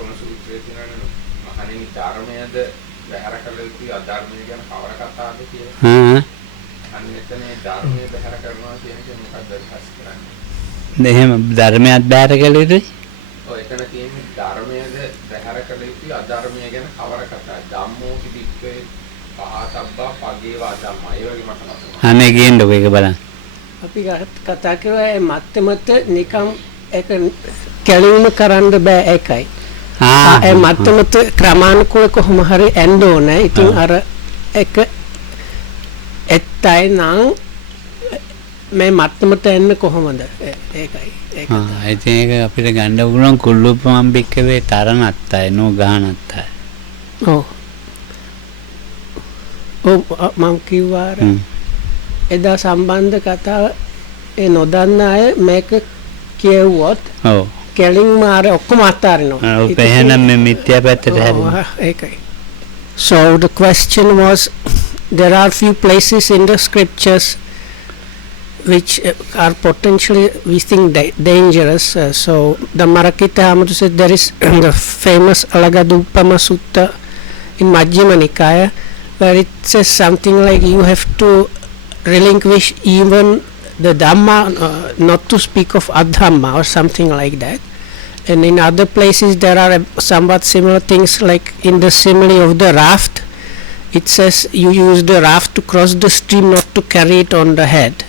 සෝන සූත්‍රයේ තියෙනනේ මහණෙනි ධර්මයේද බහැර කළ යුතු අධර්මය ගැන කවර කතාවද කියලා. අන්න එතන ධර්මයේ බහැර කරනවා කියන එක මොකක්ද අදහස් කරන්නේ? එහෙම ධර්මයක් බහැර කළ යුතුයි. ඔය එතන තියෙන්නේ ධර්මයේද බහැර කළ යුතු අධර්මය ගැන කවර කතාවද? ධම්මෝ කිදික්කේ පහතබ්බා පගේවා ධම්මා. ඒ වගේ මට මතකයි. අනේ කියන්නකෝ ඒක බලන්න. අපි කතා කරුවා මත්තමත නිකම් ඒක කැලින්ම කරන්න බෑ ඒකයි. ඒ මත්තමත ක්‍රමානුකූල කොහොම හරි එන්න ඕනේ. ඉතින් අර එක එත්තයි නම් මේ මත්තමත එන්න කොහොමද? ඒකයි. ඉතින් ඒක අපිට ගන්න පුළුවන් කුල්ලුප්පමම් බික්කවේ තරණත්තයි නෝ ගානත්තයි. ඔව්. මම කිව්වා එදා සම්බන්ධ කතාව ඒ නොදන්න අය මේක කියවුවොත් ඔව් කෙලින්ම අර ඔක්කොම අතාරිනවා. ඔව් එහෙනම් මේ මිත්‍යා පැත්තට හැරෙනවා. ඒකයි. So the question was, there are few places in the scriptures which are potentially, we think, dangerous. So the Marakita Hamadu said there is the famous Alagadupama Sutta in Majjhima Nikaya, where it says something like you have to relinquish even the Dhamma, not to speak of Adhamma or something like that. And in other places there are somewhat similar things, like in the simile of the raft, it says you use the raft to cross the stream, not to carry it on the head.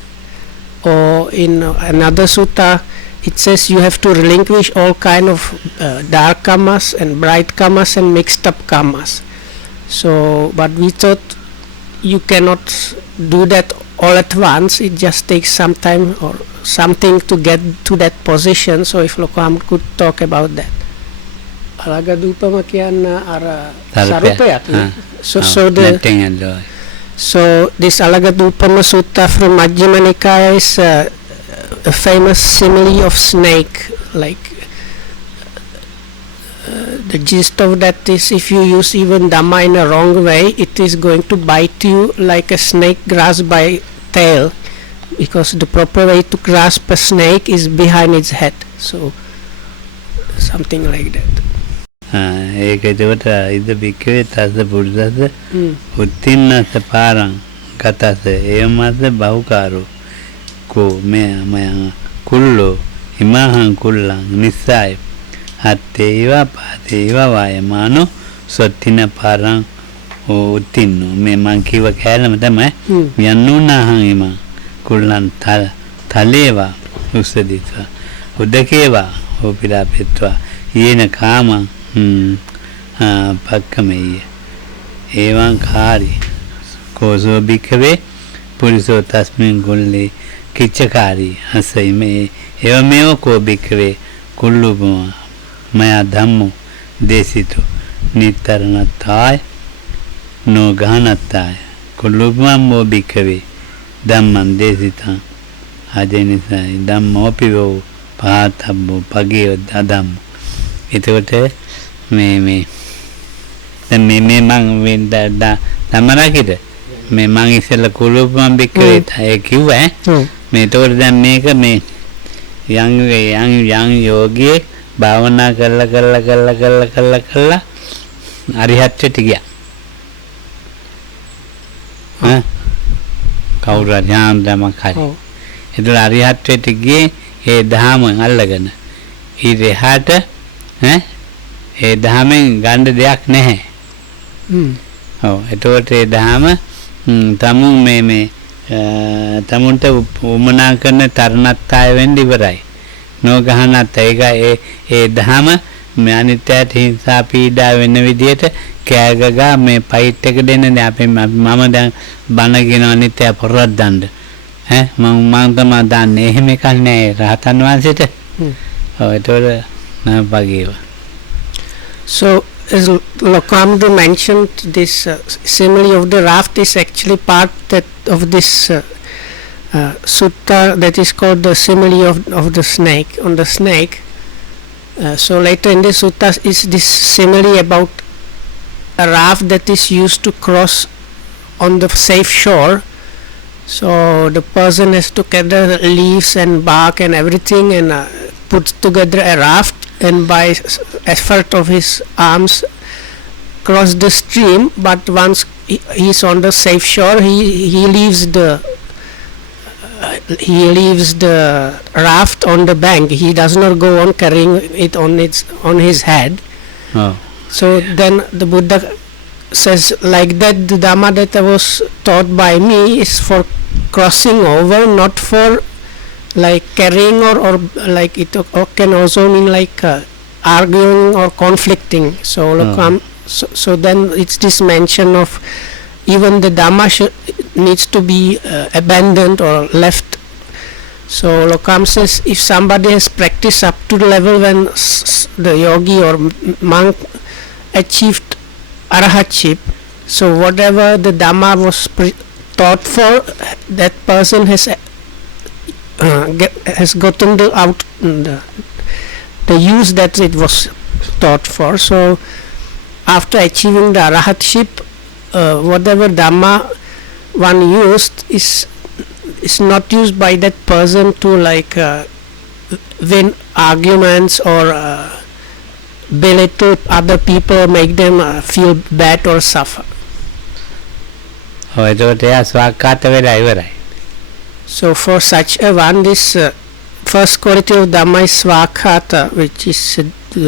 Or in another sutta it says you have to relinquish all kind of dark karmas and bright karmas and mixed up karmas. So but we thought you cannot do that all at once. It just takes some time or something to get to that position. So if Lokam could talk about that. Alagadupama kiyanna ara sarupayak. So this Alagadupama Sutta from Majjhima Nikaya is a famous simile of snake. Like the gist of that is, if you use even Dhamma in a wrong way, it is going to bite you like a snake grasp by tail, because the proper way to grasp a snake is behind its head. So something like that. ඒක ඒකට ඉද බික්කවේ තස පුරුදස උත්තින්නස පාරං කතස ඒමස බහුකාරෝ කෝ මේ මයං කුල්ලෝ හිමහං කුල්ලං නිස්සාය හත්තේවා පාතේවා වායමානෝ සොත්තින පාරං උත්තින්නු මේ මං කිව්ව කෑල්ලම තමයි යන්නුනාහං හිම කුල්ලන් තලේවා උස්සදිත්වා උදකේවා ඕපිරාපෙත්වා යේන කාමං පක්කමෙය ඒවං කාරි කෝසෝ බික්කවේ පුරිසෝ තස්මින් කුල්ලේ කිච්චකාරී හසයි මේ එවමෙව කෝ බික්කවේ කුල්ලුපම මයා ධම්මෝ දේසිතෝ නිතරණතාය නොගහනතාය කුල්ලුපමම් මෝ බික්කවේ ධම්මං දේසිතං ආදෙනිසයි ධම්මෝ පිවෝ පාතබ්බෝ පගේ අදම්මෝ. එතකොට මේ මං වෙන්දා තමරකිට මේ මං ඉස්සෙල්ලා කුළුප්පම් බික්කවේ ඒ කිව්වා මේ ඒතකොට දැන් මේක මේ යම් යෝගියේ භාවනා කරලා අරිහත්ත්වයට ගියා. කවුරු ඥාන ධමයක් හරි. ඒතර අරිහත්ත්වයට ගියේ ඒ ධාම අල්ලගෙන. ඊට එහාට ඒ ධාමෙන් ගන්න දෙයක් නැහැ. ඔව් එතකොට ඒ ධාම තමුන් මේ තමුන්ට උමනා කරන තරණත්තාය වෙන්න ඉවරයි. නොගහනත් ඒක ඒ ධාම මේ අනිත්‍යයට හිංසා පීඩා වෙන විදියට කෑගගා මේ ෆයිට් එක දෙන්න දැන් අපි මම දැන් බන කියන අනිත්‍ය පොරද්දන්න මම තමයි දන්නේ එහෙම එකක් නෑ රහතන් වහන්සේට. ඔව් ඒතකොට නෑ වගේව. So as Lokamdu mentioned, this simile of the raft is actually part of this sutta that is called the simile of the snake, on the snake. So later in the sutta is this simile about a raft that is used to cross on the safe shore. So the person has to gather leaves and bark and everything and put together a raft and by effort of his arms cross the stream, but once he is on the safe shore, he leaves the raft on the bank. He does not go on carrying it on his head. Oh. So then the Buddha says, like that, the Dhamma that was taught by me is for crossing over, not for like carrying or like it can also mean like arguing or conflicting. So so then it's this mention of even the Dhamma needs to be abandoned or left. So Lokam says, if somebody has practiced up to the level when the yogi or monk achieved arahatship, so whatever the Dhamma was taught for, that person has gotten the use that it was taught for. So after achieving the arahatship, whatever Dhamma one used is not used by that person to like win arguments or belittle other people, make them feel bad or suffer. So for such a one, this first quality of Dhamma is Swakhata, which is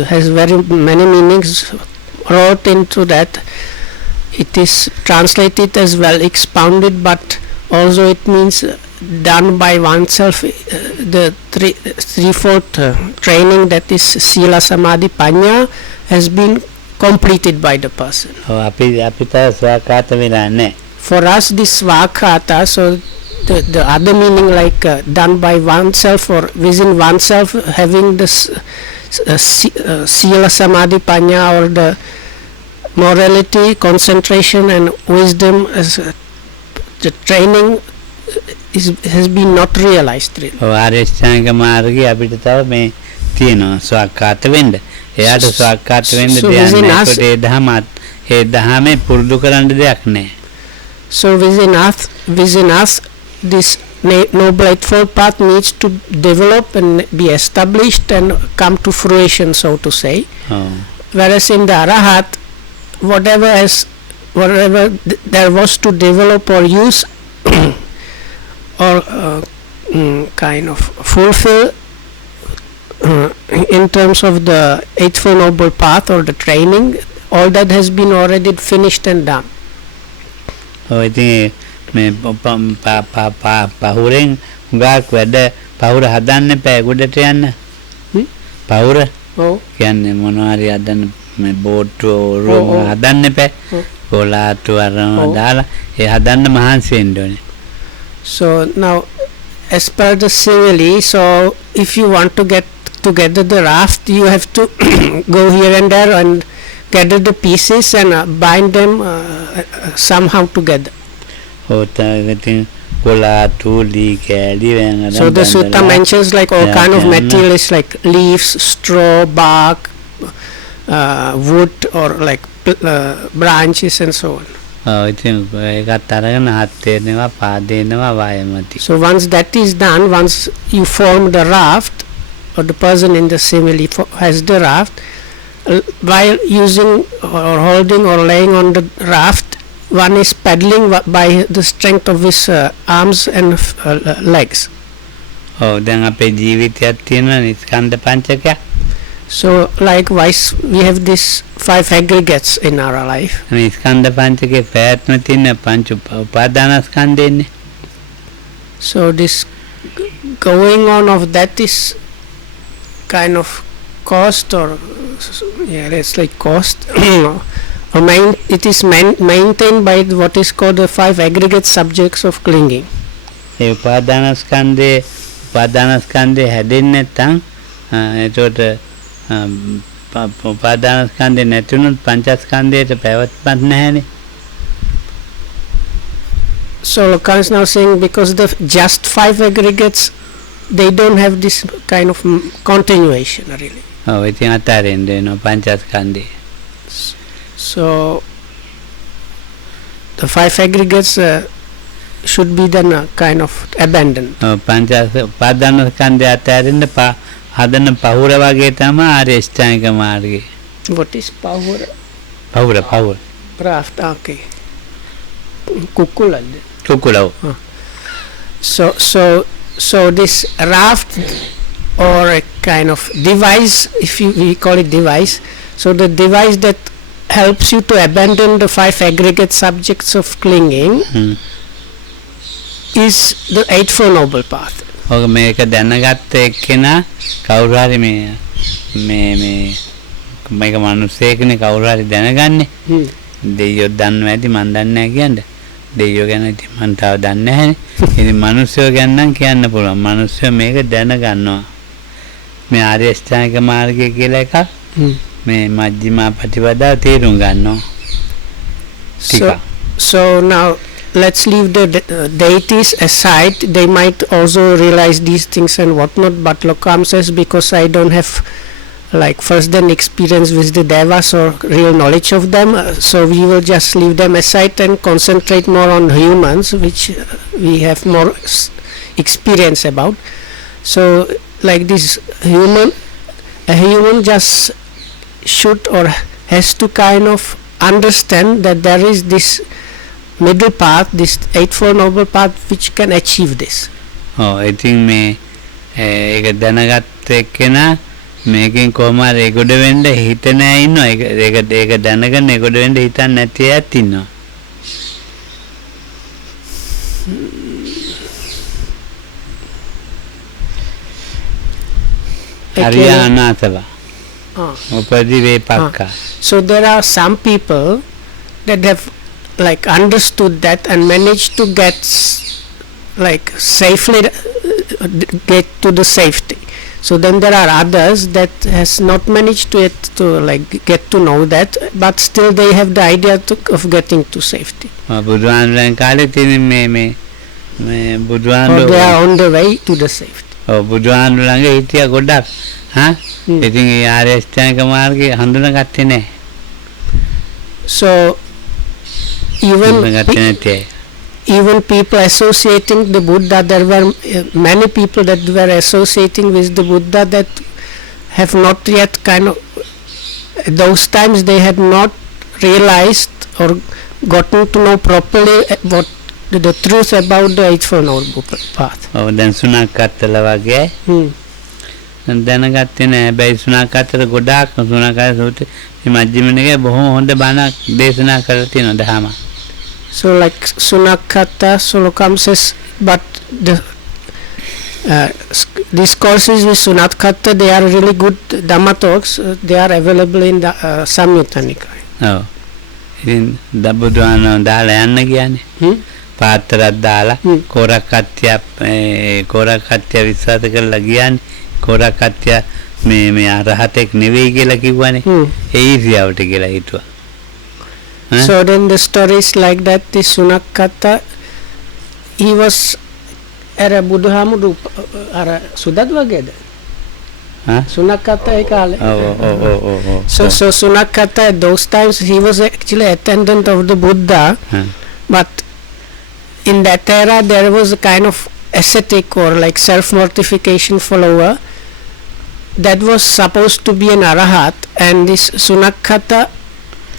has very many meanings wrote into that. It is translated as well expounded, but also it means done by oneself. The threefold training, that is Sila, Samadhi, Panya, has been completed by the person. For us, this Swakhata, so the other meaning like done by oneself or within oneself, having this Sila, Samadhi, Panya, or the morality, concentration and wisdom as the training has been not realized really. ආරේෂ්ඨාංග මාර්ගයේ අපිට තව මේ තියෙනවා ස්වාක්කාත වෙන්න. එයාට ස්වාක්කාත වෙන්න දෙයක් නැහැ. ඒ දහමේ පුරුදු කරන්න දෙයක් නැහැ. So within us this noble eightfold path needs to develop and be established and come to fruition, so to say. Whereas in the Arahat, whatever there was to develop or use or kind of fulfill in terms of the eightfold noble path or the training, all that has been already finished and done. I think මේ පහුරෙන් හුඟක් වැඩ පහුර හදන්න එපා ගොඩට යන්න. පහුර කියන්නේ මොනවාරි හදන්න මේ බෝට්ටු රෝම හදන්න එපා. කොලාටු අරම දාලා ඒ හදන්න මහන්සි වෙන්න ඕනේ. So now as per the simile, so if you want to get together the raft, you have to go here and there and gather the pieces and bind them somehow together. So the sutta mentions like all kind of materials like leaves, straw, bark, wood, or like branches and so on. So once that is done, once you form the raft, or the person in the simile has the raft, while using or holding or laying on the raft, one is paddling by the strength of his arms and legs. So likewise we have these 5 aggregates in our life. So this going on of that is kind of cost, or it's like cost. It is maintained by what is called the 5 aggregate subjects of clinging. උපාදානස්කන්ධේ හැදෙන්නේ නැත්නම් ඒකට උපාදානස්කන්ධේ නැතුණොත් පංචස්කන්ධයට පැවැත්මක් නැහැනේ. So Lacan is now saying because the just 5 aggregates, they don't have this kind of continuation really. ඉතින් අතාරින්න වෙනවා පංචස්කන්ධේ. So the 5 aggregates should be then kind of abandoned. උපාදානස්කන්ධය අතාරින්න හදන පහුර වගේ තමයි ආර්ය අෂ්ටාංගික මාර්ගය. What is power? පහුර. Raft, okay. Kukulad. කුකුලව. So this raft or a kind of device, if we call it device, so the device that helps you to abandon the 5 aggregate subjects of clinging is the Eightfold Noble Path. ඔක මේක දැනගත්ත එක්කෙනා කවුරු හරි මේක මිනිස්සෙක්නේ කවුරු හරි දැනගන්නේ. දෙයියෝ දන්නව ඇති මන් දන්නේ නැහැ කියන්නේ. දෙයියෝ ගැන ඉතින් මන් තාම දන්නේ නැහැනේ. ඉතින් මිනිස්සුયો ගැන නම් කියන්න පුළුවන්. මිනිස්සුયો මේක දැනගන්නවා. මේ ආර්ය අෂ්ටාංගික මාර්ගය කියලා එකක් මේ මජ්ක්‍ධිමා ප්‍රතිපදාව තේරුම් ගන්නවා. So now let's leave the deities aside. They might also realize these things and whatnot, but Lokam says, because I don't have like first-hand experience with the devas or real knowledge of them, so we will just leave them aside and concentrate more on humans, which we have more experience about. So like this a human just should or has to kind of understand that there is this middle path, this Eightfold Noble Path, which can achieve this. ඉතින් මේ ඒක දැනගත්ත එක්කෙනා මේකෙන් කොහොමද ඒගොඩ වෙන්න හිතන අය ඉන්නවා. ඒක දැනගෙන ඒගොඩ වෙන්න හිතන්නේ නැති අයත් ඉන්නවා. හරියානාතව. උපදී වේපක්කා. So there are some people that have like understood that and managed to get like safely get to the safety. So then there are others that has not managed to like get to know that, but still they have the idea of getting to safety. බුදුහාමුදුරන් කාලේ තියෙන මේ Or they are on the way to the safety. බුදුහාමුදුරන්ගේ හිටියා ගොඩක්. ඉතින් ඒ ආර්ය අෂ්ටාංගික මාර්ගය හඳුනාගත්තේ නැහැ. So even people associating the Buddha, there were many people that were associating with the Buddha that have not yet kind of, those times they had not realized or gotten to know properly what the truth about the Eightfold Noble Path. දැන් සුණක්කත්තල වගේ දැනගත්තේ නැහැ. හැබැයි සුණක්කත්තල ගොඩාක් සුණක්කත්තල සූත්‍රය මේ මජ්ක්‍ධිම නිකායේ බොහොම හොඳ බණක් දේශනා කරලා තියෙනවා දහම. So like Sunakata, Sulokam says, but the discourses with Sunakata, they are really good Dhamma talks. They are available in the Samyutta Nikaya. ඉතින් දබුදුආන දාලා යන්න කියන්නේ. පාත්‍රයක් දාලා කොරක්කත්‍ය විශ්වාස කරලා ගියානේ. කොරක්කත්‍ය මේ අරහතෙක් නෙවෙයි කියලා කිව්වනේ. ඒ ඉරියවට කියලා හිතුවා. So then the story is like that. This Sunakata, he was era Buddhamudu ara Sudat wageda. Sunakata e kale. So Sunakata at those times he was actually attendant of the Buddha, but in that era there was a kind of ascetic or like self-mortification follower that was supposed to be an arahat, and this Sunakata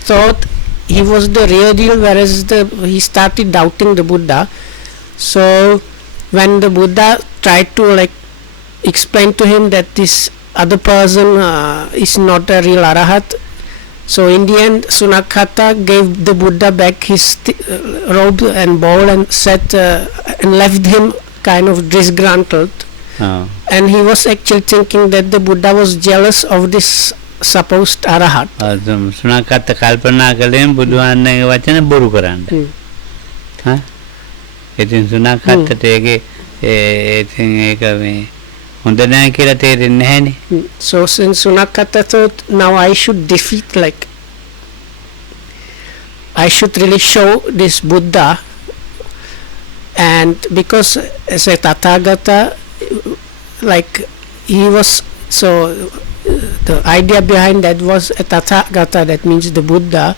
thought he was the real deal, whereas he started doubting the Buddha. So when the Buddha tried to like explain to him that this other person is not a real arahat, so in the end Sunakata gave the Buddha back his robe and bowl and said and left him kind of disgruntled. And he was actually thinking that the Buddha was jealous of this supposed arahat. සුණක්කත්ත කල්පනා කළේ බුදුහාමුදුරන්ගේ වචන බොරු කරන්න. ඉතින් සුණක්කත්තට ඉතින් ඒක මේ හොඳ නැහැ කියලා තේරෙන්නේ නැහැනේ. So since Sunakata thought, now I should defeat, like I should really show this Buddha, and because as a Tathagata, like he was, so the idea behind that was a Tathagata, that means the Buddha,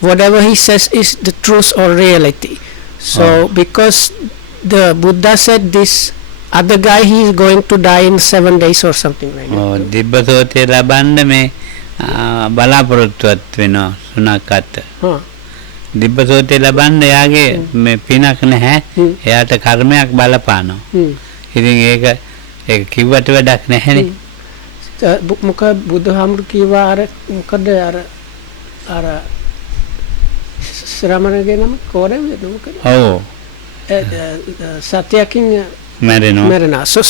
whatever he says is the truth or reality. So because the Buddha said this other guy, he is going to die in 7 days or something like that. ඔව් දිබ්බසෝතේ ලබන්න මේ බලාපොරොත්තුවත් වෙනවා සුනක්කට. Huh. දිබ්බසෝතේ ලබන්න එයාගේ මේ පිනක් නැහැ. එයාට කර්මයක් බලපානවා. ඉතින් ඒක කිව්වට වැඩක් නැහැනේ. මොකද බුදුහාමුදුරු කිව්වා අර මොකද අර ශ්‍රමණගේ නම කොරෙන්ද මොකද? ඔව්. සත්‍යකින් මැරෙනවා. So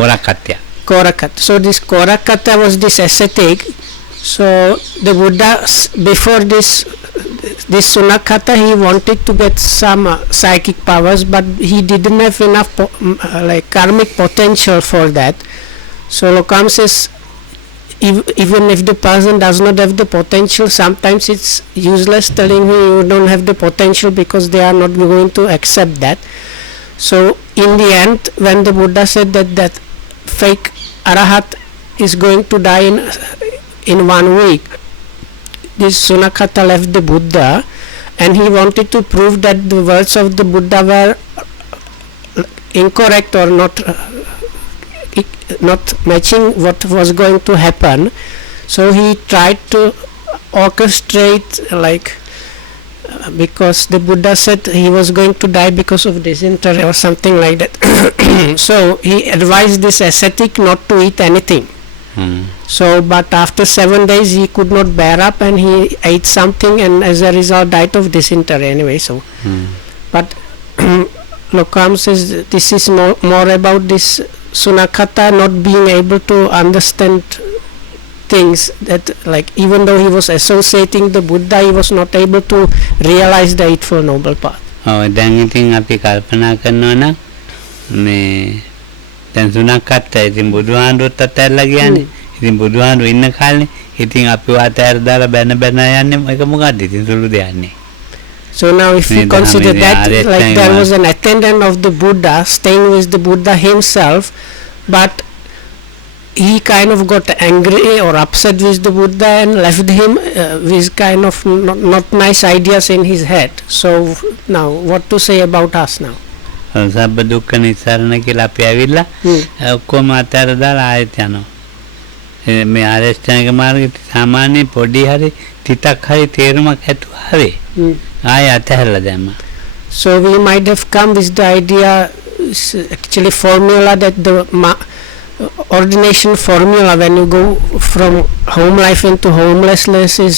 Korakatya. Korakata. So this Korakata was this ascetic. So the Buddha, before this Sunakata, he wanted to get some psychic powers, but he didn't have enough like karmic potential for that. So Lokam says, even if the person does not have the potential, sometimes it's useless telling him you don't have the potential, because they are not going to accept that. So in the end, when the Buddha said that fake Arahat is going to die in 1 week, this Sunakata left the Buddha, and he wanted to prove that the words of the Buddha were incorrect or not matching what was going to happen. So he tried to orchestrate, like, because the Buddha said he was going to die because of dysentery or something like that. So he advised this ascetic not to eat anything. So but after 7 days he could not bear up, and he ate something, and as a result died of dysentery anyway. So but Lokam says this is more about this Sunakata not being able to understand things, that like even though he was associating the Buddha, he was not able to realize the Eightfold Noble Path. ඔව් දැන් ඉතින් අපි කල්පනා කරනවා නම් මේ දැන් සුනක්කට ඉතින් බුදුහාඳුත් අතහැරලා ගියානේ. ඉතින් බුදුහාඳු ඉන්න කාලේ ඉතින් අපි වාතයර දාලා බැන යන්නේ ඒක මොකද්ද ඉතින් සුළු දෙයන්නේ. So now if we consider that, like there was an attendant of the Buddha staying with the Buddha himself, but he kind of got angry or upset with the Buddha and left him with kind of not nice ideas in his head. So now what to say about us now? සබ්බ දුක්ඛ නිස්සාරණ කියලා අපි ඇවිල්ලා ඔක්කොම අතහැර දාලා ආයෙත් යනවා. මේ ආරෂ්ඨාංග මාර්ගයේ සාමාන්‍ය පොඩි හරි තිතක් හරි තේරුමක් ඇතුව හරි ආයෙ අතහැරලා දැම්මා. So we might have come with the idea, actually formula, that the ordination formula when you go from home life into homelessness is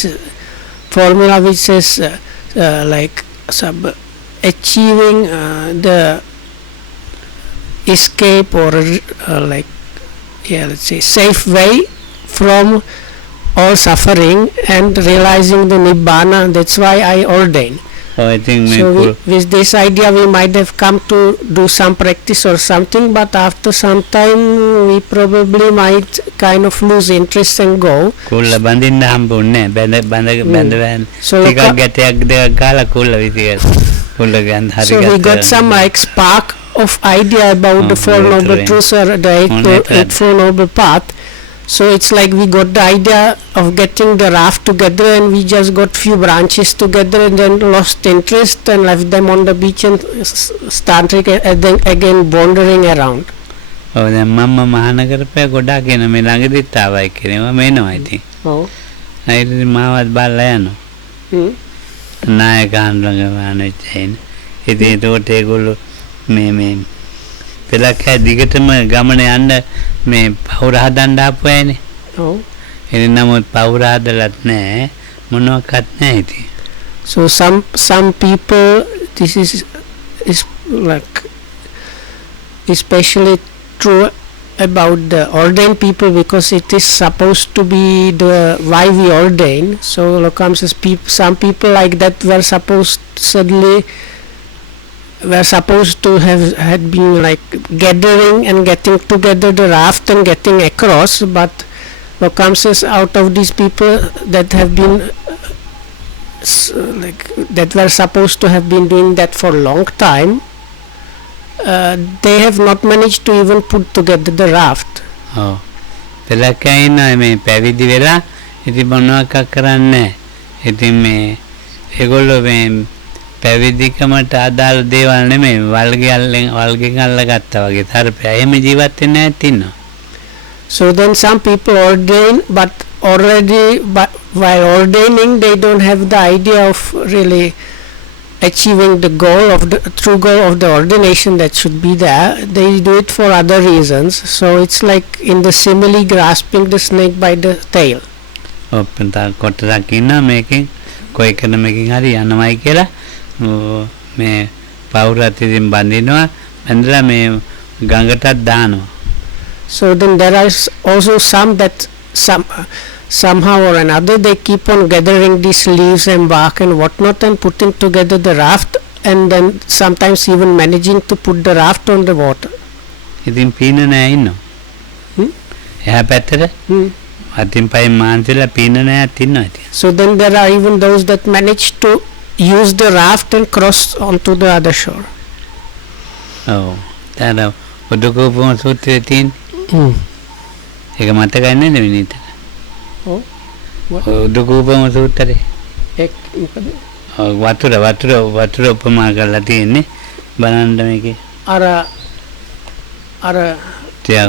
formula which says like achieving the escape or like let's say safe way from all suffering and realizing the Nibbana. That's why I ordain. I think so with this idea we might have come to do some practice or something, but after some time we probably might kind of lose interest and go. කුල්ල බඳින්න හම්බුන්නේ බඳ ටිකක් ගැටයක් දෙකක් ගාලා කුල්ල විදියට කුල්ල ගන්න හරි So we got some like spark of idea about the Four Noble Truths or the Eightfold Noble Path. So it's like we got the idea of getting the raft together, and we just got few branches together and then lost interest and left them on the beach and started again wandering around. ඔව් දැන් මම මහාන කරපෑ ගොඩාක් එන මේ ළඟදිත් ආවා එක්කෙනෙම මේනවා ඉතින්. ඔව්. අයිති මාවත් බලලා යනවා. නායකයන් ළඟ වහනෙච්චයින්. ඉතින් ඒකට ඒගොල්ලෝ මේ පෙලක් හැ දිගටම ගමන යන්න මේ පවුර හදන්න ආපු අයනේ. ඔව්. එනින් නමුත් පවුර හදලත් නැහැ මොනවාක්වත් නැහැ ඉතින්. So some people, this is like especially true about the ordained people, because it is supposed to be the why we ordain. So Lokam says some people like that were supposed to have had been like gathering and getting together the raft and getting across, but Lokam says out of these people that have been like that were supposed to have been doing that for a long time, they have not managed to even put together the raft. Oh, pelakkaina me පැවිදි වෙලා ඉතින් මොනවාක් කරන්නේ. ඉතින් මේ ඒගොල්ලෝ මේ පැවිදිකමට අදාළ දේවල් නෙමෙයි වල්ගෙන් අල්ලගත්තා වගේ තරපය. එහෙම ජීවත් වෙන්න ඇතිනවා. So then some people ordain, but already while ordaining they don't have the idea of really achieving the goal of the true goal of the ordination that should be there. They do it for other reasons. So it's like in the simile grasping the snake by the tail. ඔප්පෙන් තා කොටසක් ඉන්නවා මේකෙන් කොයි කෙනෙක්කින් හරි යනවයි කියලා මේ පවුරත් ඉතින් බඳිනවා බඳලා මේ ගඟටත් දානවා. So then there are also some that somehow or another they keep on gathering these leaves and bark and whatnot and putting together the raft, and then sometimes even managing to put the raft on the water. ඉතින් පීනන අය ඉන්නවා. එහා පැත්තට අතින් පයින් මාන්සිලා පීනන අයත් ඉන්නවා ඉතින්. So then there are even those that manage to use the raft and cross onto the other shore. ඔව්. දැන් උඩකෝපම සූත්‍රයේ තියෙන ඒක මතකයි නේද විනීත? ඔව්. උඩකෝපම සූත්‍රයේ එක් මොකද? වතුර උපමා කරලා තියෙන්නේ බලන්න මේකේ. අර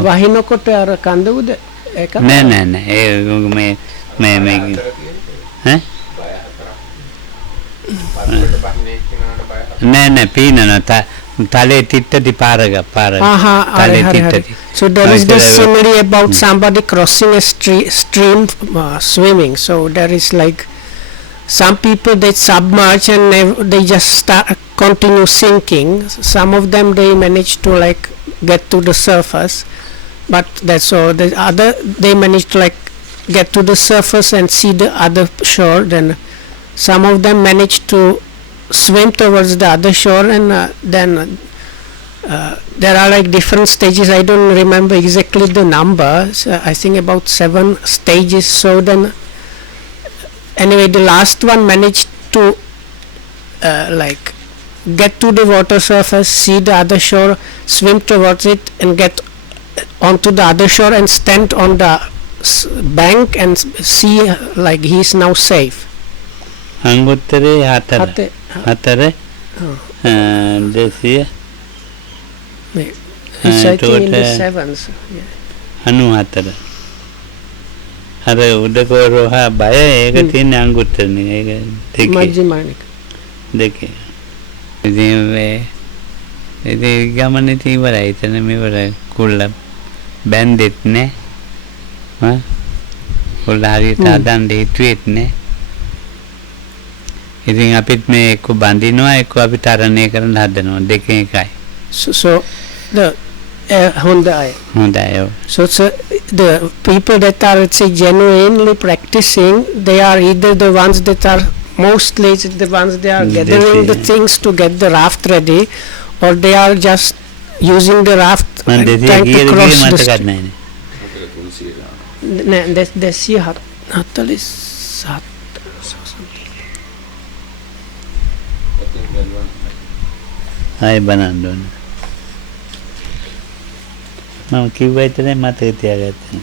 වහිනකොට අර කඳ උද ඒක නෑ ඒ මේ ඈ නෑ පීනන තලේ තිට්ටටි පාරග තලේ තිට්ටටි. So there is this summary about somebody crossing a stream swimming. So there is like some people they submerge and they just continue sinking. Some of them they manage to like get to the surface, but that's all. The other they manage to like get to the surface and see the other shore. Then some of them manage to swim towards the other shore, and then there are like different stages. I don't remember exactly the number. I think about 7 stages. So then anyway the last one managed to like get to the water surface, see the other shore, swim towards it and get onto the other shore and stand on the bank and see like he is now safe. අංගුත්තරේ 4 දෙසිය It's I think in the 7s. Yeah. 94 අර උඩකෝරෝහා බය ඒක තියෙන අංගුත්තරනේ ඒක දෙකේ මජ්ක්‍ධිමානික දෙකේ ඉතින් ගමනේ ඉවරයි එතන මෙවර කුල්ල බැන්දෙත් නෑ කුල්ල හරියට හදන්න හිතුවෙත් නෑ. ඉතින් අපිත් මේ එක්ක බඳිනවා එක්ක අපි තරණය කරන්න හදනවා දෙකෙන් එකයි. So the හොඳයි. So the people that are, let's say, genuinely practicing, they are either the ones that are mostly the ones they are gathering the things to get the raft ready, or they are just using the raft and trying to cross the stream. Hai banandon. මම කිව්වා ඉතින් මතක තියාගත්තා.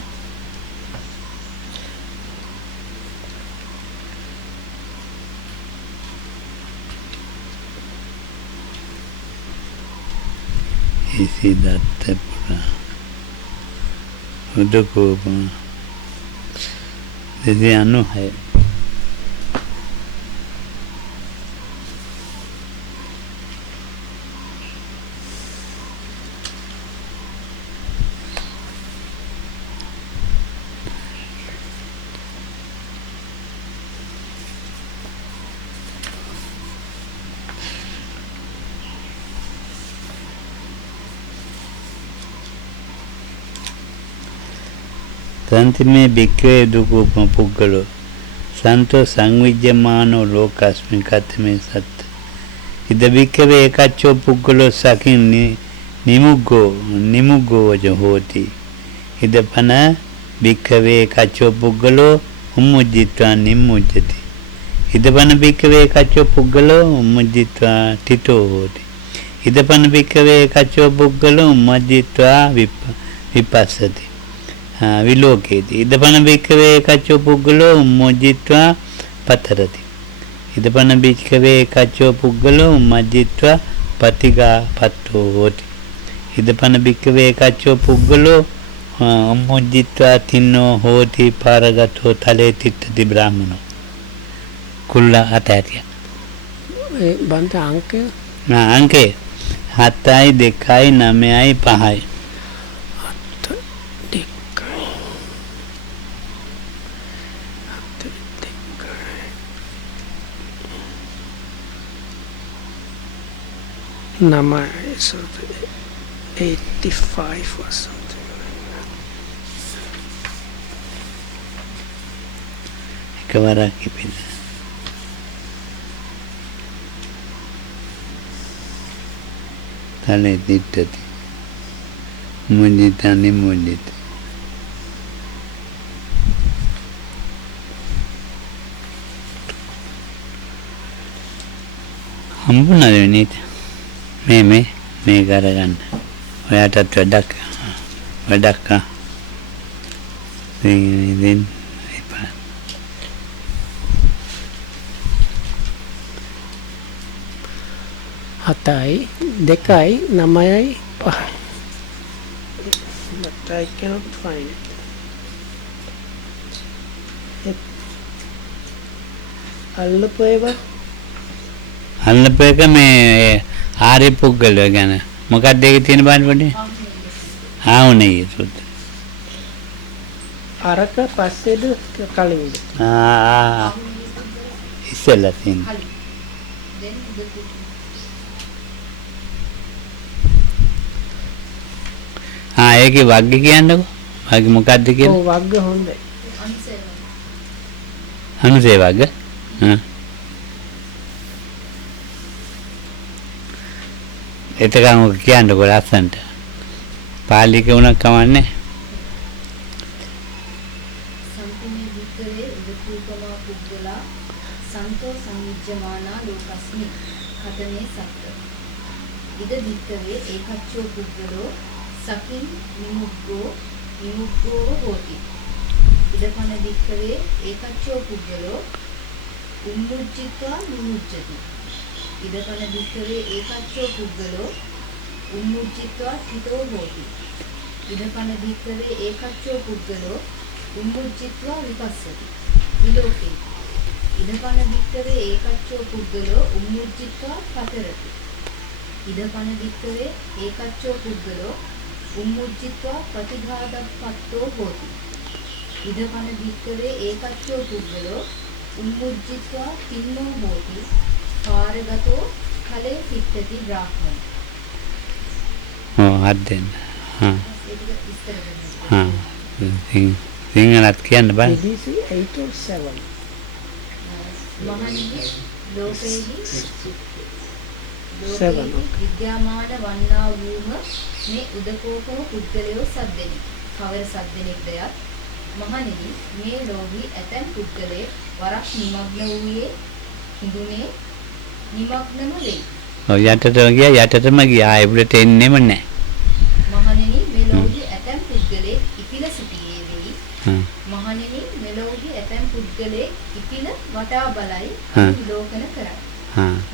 ඉසි දත්ත පුරා. උදකෝපම. දෙවි 96. Tantime bhikkhave dukupam puggalo santo sanvijyamano lokasmin katme sat ida bhikkhave ekaccho puggalo sakin nimuggo vaja hoti ida pana bhikkhave ekaccho puggalo ummujjitva nimmujjati ida pana bhikkhave ekaccho puggalo ummujjitva tito hoti ida pana bhikkhave ekaccho puggalo ummujjitva vipassati විලෝකේති ඉදපන බික්කවේ කච්චෝ පුද්ගලෝ මොජ්ජිත්වා පතරති ඉදපන බික්කවේ කච්චෝ පුද්ගලෝ මජ්ජිත්වා පතිගා පත්තෝ හෝති. ඉදපන බික්කවේ කච්චෝ පුද්ගලෝ මුජ්ජිත්වා තින්නෝ හෝති පාරගතෝ තලේ තිට්ඨති බ්‍රාහ්මනෝ. කුල්ල අතෑරිය. බන්ත අංකය අංකේ 7යි 2යි 9යි 5යි. 85 or something like that. එකවරක් කිපෙන. තලේ තිට්ඨති. මුජ්ජිතනි මුජ්ජිත. හම්බුණාද වෙන්නේ? මේ කරගන්න. ඔයාටත් වැඩක් ඉතින් එපා. 7යි 2යි 9යි 5යි. But I cannot find it. අල්ලපු එක මේ ආර්ය පුද්ගලයා ගැන මොකක්ද ඒකේ තියෙන බලන්න පොඩි. ආවනේ සුත්. අරක පස්සේද කලින්ද? ඉස්සෙල්ලා තියෙන. ඒකේ වග්ග කියන්නකෝ. වග්ග මොකක්ද කියලා? ඔව් වග්ග හොඳයි. අනුසේ වග්ග. එතකන් ඔක කියන්නකො ලස්සන්ට. පාලික වුණා කමන්නේ. සම්පූර්ණ විතරේ උදකූපමා පුද්ගලා සන්තෝ සංවිජ්ජමානා ලෝකස්මි කතනේ සත්ත. ඉද විතරේ ඒකච්චෝ පුද්ගලෝ සකින් විමුක්ඛෝ හෝති. ඉදපන විතරේ ඒකච්චෝ පුද්ගලෝ උම්මුච්චිත්වා විමුච්ඡති. ඉදපන විතරේ ඒකච්චෝ පුද්ගලෝ උම්මුච්චිත්වා හිතෝ හෝති. ඉදපන විතරේ ඒකච්චෝ පුද්ගලෝ උම්මුච්චිත්වා විපස්සති. විලෝකේ. ඉදපන විතරේ ඒකච්චෝ පුද්ගලෝ උම්මුච්චිත්වා පතරති. ඉදපන විතරේ ඒකච්චෝ පුද්ගලෝ උම්මුච්චිත්වා ප්‍රතිඝාතපත්තෝ හෝති. ඉදපන විතරේ ඒකච්චෝ පුද්ගලෝ උම්මුච්චිත්වා තින්නෝ හෝති. පාරගතෝ කලේ සිටති බ්‍රාහ්මණ. හදෙන්. සිංහලත් කියන්න බෑ. BBC 8 or 7. මහණෙනි ලෝකයේහි 7. විද්‍යාමාන වන්නා වූම මේ උදකෝපම පුද්ගලයෝ සද්දෙනි. කවර සද්දෙනෙක්දයත් මහණෙනි මේ ලෝභී ඇතැම් පුද්ගලයෙක් වරක් නිමග්න වූයේ හිඳුනේ නිමග්නම වෙයි. ඔය යටටම ගියා ඒකට එන්නෙම නැහැ. මහණෙනි මෙලොවදී ඇතැම් පුද්ගලයෙක් ඉපිල සිටියේ වෙයි. මහණෙනි මෙලොවදී ඇතැම් පුද්ගලයෙක් ඉපිල වටා බලයි විලෝකන කරයි.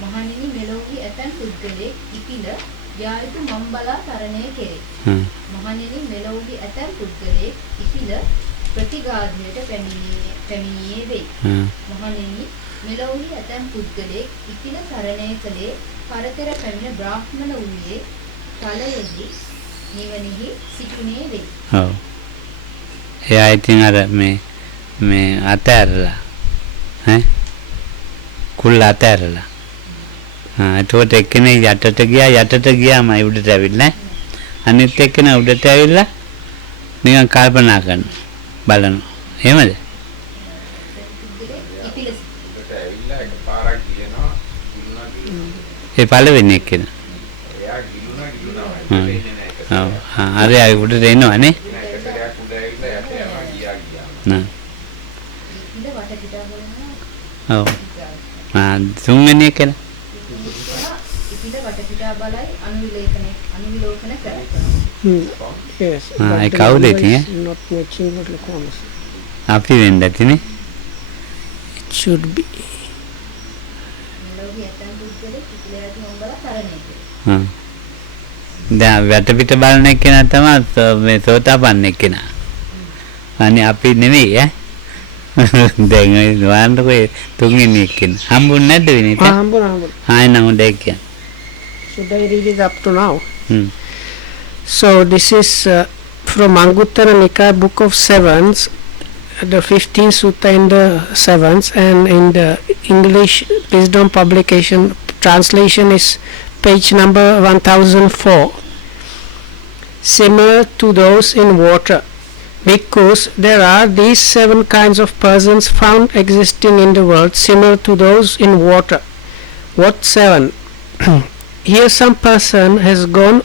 මහණෙනි මෙලොවදී ඇතැම් පුද්ගලයෙක් ඉපිල යායුතු මම් බලා තරණය කෙරේ. මහණෙනි මෙලොවදී ඇතැම් පුද්ගලයෙක් ඉපිල ප්‍රතිඝාතයට පැමිණියේ වෙයි. මහණෙනි මෙලොවදී ඇතැම් පුද්ගලයෙක් ඉපිල තරණය කළේ පරතර පැමිණ බ්‍රාහ්මණ වූයේ ඵලයේදී නිවනෙහි සිටුනේ වෙයි. ඔව්. එයා ඉතින් අර මේ අතෑරලා කුල්ල අතෑරලා. එතකොට එක්කෙනෙක් යටට ගියාමයි උඩට ඇවිල්ලා. අනිත් එක්කෙනා උඩට ඇවිල්ලා නිකන් කල්පනා කරනවා. බලනවා. එහෙමද? ඒ පළවෙනි එක්කෙනා. එයා ගිලුණා. ඔව්. හරි උඩට එනවනේ. ඔව්. තුන්වෙනි එක්කෙනා. ඉපිද වටපිටා බලයි අනුවිලෝකන කරයි. Yes. ඒ කවුද ඉතින්? Not matching what you call. අපි වෙන්න ඇතිනේ. It should be. මෙලෝහි ඇතැම් පුද්ගලෙක් ඉතිලයට හොම්බලා තරණය කරනවා. හ්ම්. දැන් වැටපිට බලන එක්කෙනා තමයි මේ සෝතාපන්න එක්කෙනා. අනේ අපි නෙවෙයි ඈ. දැන් ඒ වන්දකේ තුන්වෙනි එක්කෙනා. හම්බුනේ නැද්ද විනිත? හම්බුනා. ආයෙ නම් උඩ එක්කෙනා. Should I read it up to now? Hmm. So this is from Anguttara Nikaya Book of Sevens, the 15th Sutta in the Sevens, and in the English Wisdom publication translation is page number 1004. Similar to those in water, because there are these 7 kinds of persons found existing in the world, similar to those in water. What 7? Here some person has gone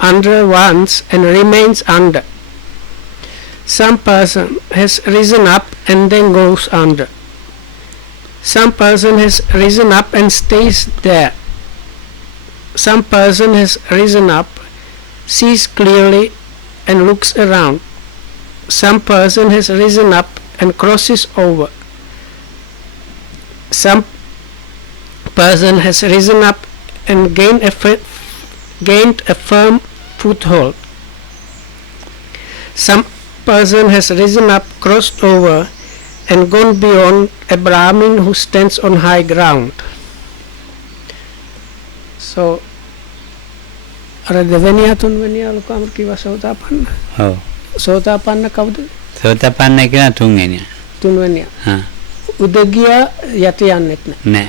under once and remains under. Some person has risen up and then goes under. Some person has risen up and stays there. Some person has risen up, sees clearly and looks around. Some person has risen up and crosses over. Some person has risen up and gained a firm foothold. Some person has risen up, crossed over, and gone beyond a Brahmin who stands on high ground. So, අර දෙවෙනියා තුන්වෙනියා ලොකු අමර කිව්වා සෝතාපන්න. ඔව්. සෝතාපන්න කවුද? සෝතාපන්න එක්කෙනා තුන්වෙනියා. තුන්වෙනියා. හා. උදගියා යට යන්නෙත් නැහැ. නෑ.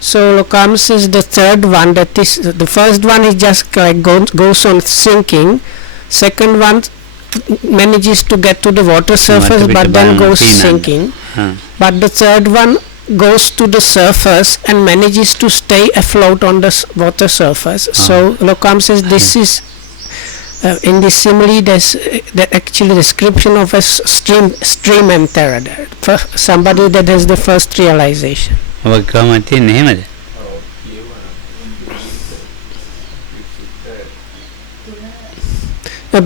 So Lokams is the third one. That is the first one is just like goes on sinking. Second one manages to get to the water surface but then goes sinking. But the third one goes to the surface and manages to stay afloat on the water surface. So Lokam says this is in this simile there's the actual description of a stream enterer, for somebody that has the first realization. ඔය කොහොමද තියන්නේ එහෙමද? ඔව් කියවන.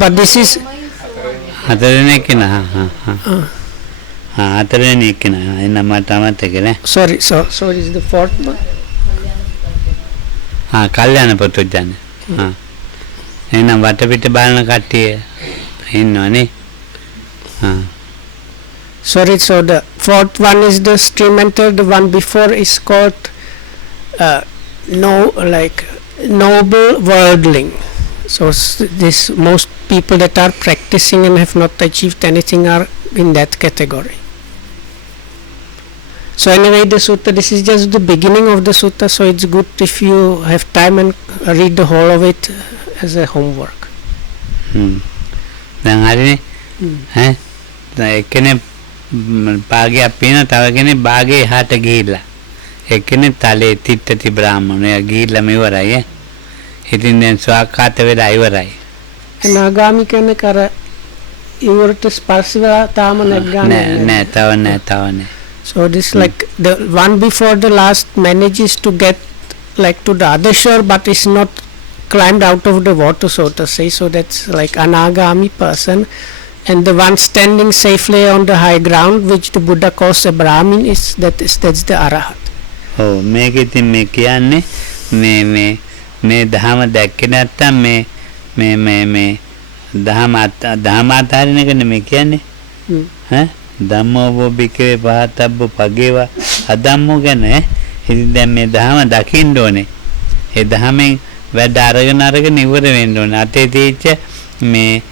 But this is හතරවෙනි එක්කෙනා. හතරවෙනි එක්කෙනා. එන්න මට අමතක නෑ. sorry, so it is the fourth one. කල්යාණ පුත්‍රයන්. එහෙනම් වටපිට බලන කට්ටිය ඉන්නවනේ. Sorry, so the fourth one is the stream enter. The one before is called noble worldling. So this most people that are practicing and have not achieved anything are in that category. So anyway, the sutta, this is just the beginning of the sutta, so it's good if you have time and read the whole of it as a homework. දැන් හරිනේ. එක්කෙනේ භාගයක් පේන තව කෙනෙක් භාගේ එහාට ගිහිල්ලා. එක්කෙනෙක් තලේ තිට්ටති බ්‍රාහ්මණයා ගිහිල්ලා මෙවරයි. ඉතින් දැන් ස්වාක්ඛාත වෙලා ඉවරයි. අනාගාමී කෙනෙක් අර ඉවරට ස්පර්ශ වෙලා තාම නැග්ගානේ නෑ තව නෑ. So this like the one before the last manages to get like to the other shore but is not climbed out of the water, so to say. So that's like anagami person. And the one standing safely on the high ground, which the Buddha calls a Brahmin, that's the Arahat. Oh, මේක ඉතින් මේ කියන්නේ මේ ධහම දැක්කේ නැත්තම් මේ ධහම අතරින් එකනේ මේ කියන්නේ. ධම්මෝ බිකේ පහතබ්බ පගේවා අධම්මෝ කියන්නේ. ඉතින් දැන් මේ ධහම දකින්න ඕනේ. ඒ ධහමෙන් වැඩ අරගෙන ඉවර වෙන්න ඕනේ. අතේ තීච්ච මේ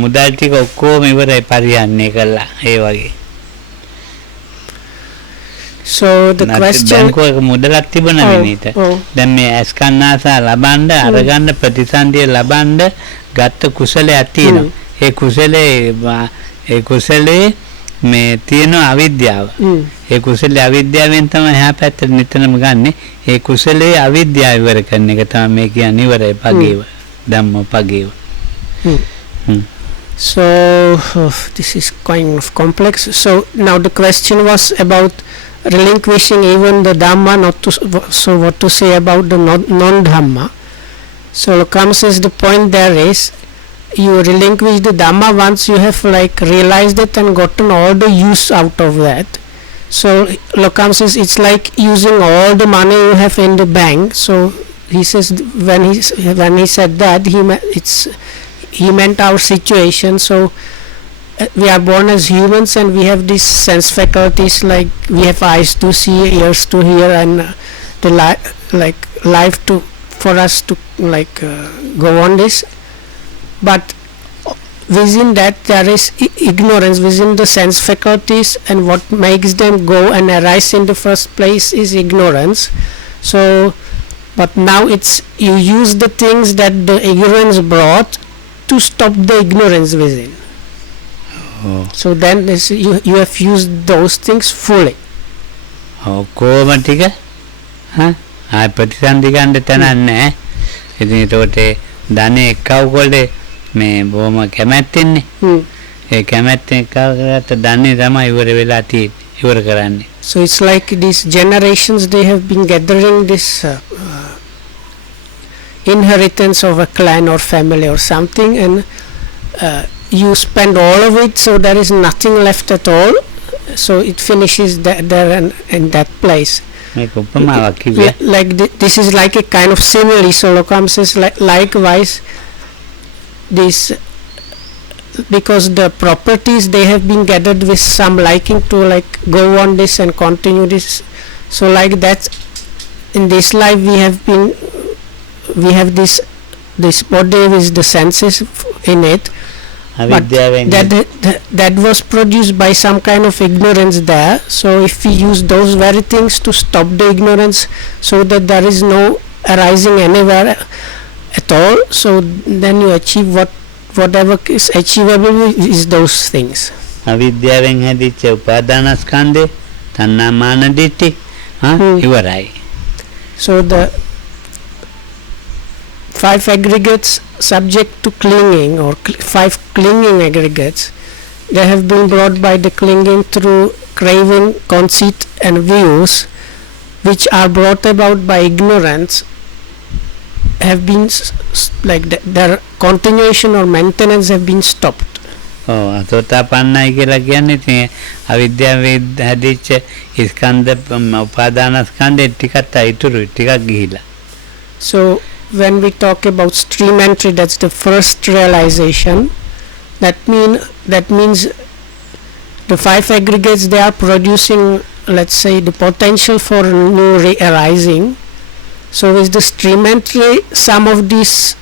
මුදල් ටික ඔක්කොම ඉවරයි පරිහරණය කළා ඒ වගේ. So the question බැංකුවක මුදලක් තිබුණා විනීත. දැන් මේ ඇස්කන්නාසා ලබන්න අරගන්න ප්‍රතිසන්දිය ලබන්න ගත්ත කුසලයක් තියෙනවා. ඒ කුසලේ මේ තියෙන අවිද්‍යාව. ඒ කුසලයේ අවිද්‍යාවෙන් තමයි එහා පැත්තට නිතරම ගන්නෙ. ඒ කුසලයේ අවිද්‍යාව ඉවර කරන එක තමයි මේ කියන්නේ ඉවරයි පගේව. ධම්ම පගේව. So this is kind of complex. So now the question was about relinquishing even the Dhamma, not to so what to say about the non-Dhamma. So Lokam says the point there is you relinquish the Dhamma once you have like realized it and gotten all the use out of that. So Lokam says it's like using all the money you have in the bank. So he says when he said that he meant our situation. So we are born as humans and we have these sense faculties, like we have eyes to see, ears to hear, and the life to for us to go on this. But within that there is ignorance within the sense faculties, and what makes them go and arise in the first place is ignorance. So but now it's you use the things that the ignorance brought to stop the ignorance within. So then you have used those things fully. කොහොම ටික ආ ප්‍රතිසන්දි ගන්න තැනක් නැහැ. ඉතින් ඒකට ධනෙ එක්කව කොල්ලේ මේ බොහොම කැමැත්තෙන්නේ. ඒ කැමැත්තෙන් එක්කවට ධනෙ තමයි ඉවර වෙලා තියෙන්නේ. ඉවර කරන්නේ. So it's like these generations, they have been gathering this inheritance of a clan or family or something, and you spend all of it, so there is nothing left at all. So it finishes there and in that place. මේක උපමාවක් කිව්වේ. Like this is like a kind of simile. So Lokam says likewise, this because the properties, they have been gathered with some liking to go on this and continue this. So like that, in this life we have this body with the senses in it. But that was produced by some kind of ignorance there. So if we use those very things to stop the ignorance, so that there is no arising anywhere at all, so then you achieve whatever is achievable is those things. අවිද්‍යාවෙන් හැදිච්ච උපාදානස්කන්ධේ තණ්හා මාන දිට්ඨි ඉවරයි. So the 5 aggregates subject to clinging, or 5 clinging aggregates, they have been brought by the clinging through craving, conceit and views, which are brought about by ignorance, have been their continuation or maintenance have been stopped. අතෝතාපන්නයි කියලා කියන්නේ ඉතින් අවිද්‍යාවෙන් හැදිච්ච ස්කන්ධ උපාදානස්කන්ධේ ටිකක් අයිතුරු ටිකක් ගිහිලා. So when we talk about stream entry, that's the first realization. That means the 5 aggregates, they are producing, let's say, the potential for new arising. So with the stream entry, some of these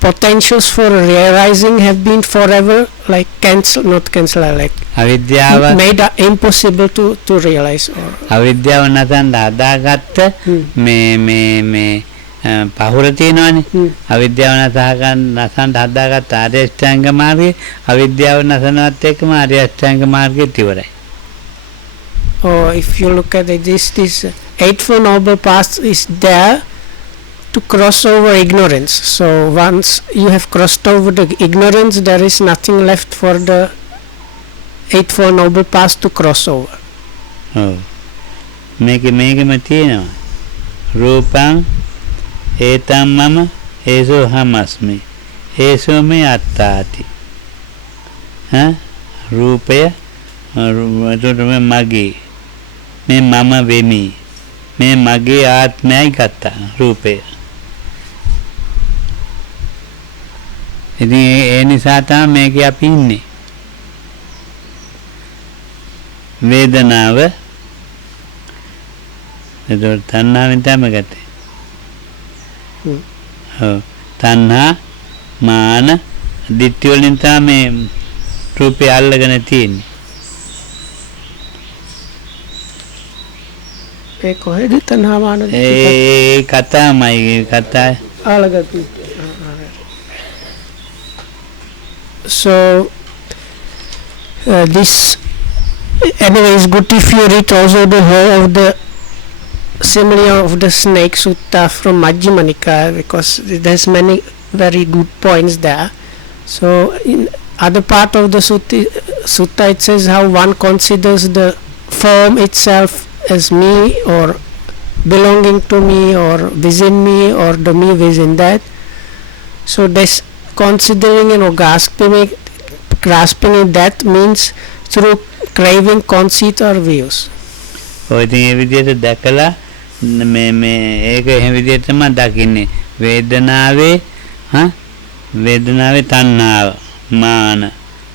potentials for realizing have been forever made impossible to realize. අවිද්‍යාව නැතන් හදාගත්ත මේ පහුර තියෙනවානේ. අවිද්‍යාව නැසන් හදාගත්ත ආර්ය අෂ්ටාංග මාර්ගය අවිද්‍යාව නැසනවත් එක්කම ආර්ය අෂ්ටාංග මාර්ගය ඉවරයි. Or if you look at it, this Eightfold Noble Path is there to cross over ignorance. So once you have crossed over the ignorance, there is nothing left for the Eightfold Noble Path to cross over. මේකෙම තියෙනවා රූපං ඒතම් මම ඒසෝ හමස්මි ඒසෝ මේ අත්තාති. රූපය මගේ, මේ මම වෙමි, මේ මගේ ආත්මයයි ගත්තා රූපය. ඉතින් ඒ නිසා තමයි මේක අපි ඉන්නේ. වේදනාව එතකොට තණ්හාවෙන් තමයි ගත්තේ. තණ්හා මාන දිට්ඨිය වලින් තමයි රූපය අල්ලගෙන තියෙන්නේ. ඒ කොහෙද තණ්හා මාන දිට්ඨිය? ඒ කතාමයි කතා අල්ලගත්තු. So this anyway is good if you read also the whole of the simile of the snake sutta from Majjhima Nikaya, because there's many very good points there. So in other part of the sutta it says how one considers the form itself as me, or belonging to me, or within me, or the me within that. So this considering, grasping it, that means through craving, conceit or views. ඔය ඉතින් ඒ විදිහට දැකලා මේ ඒක එහෙම විදිහට තමයි දකින්නේ. වේදනාවේ වේදනාවේ තණ්හාව, මාන,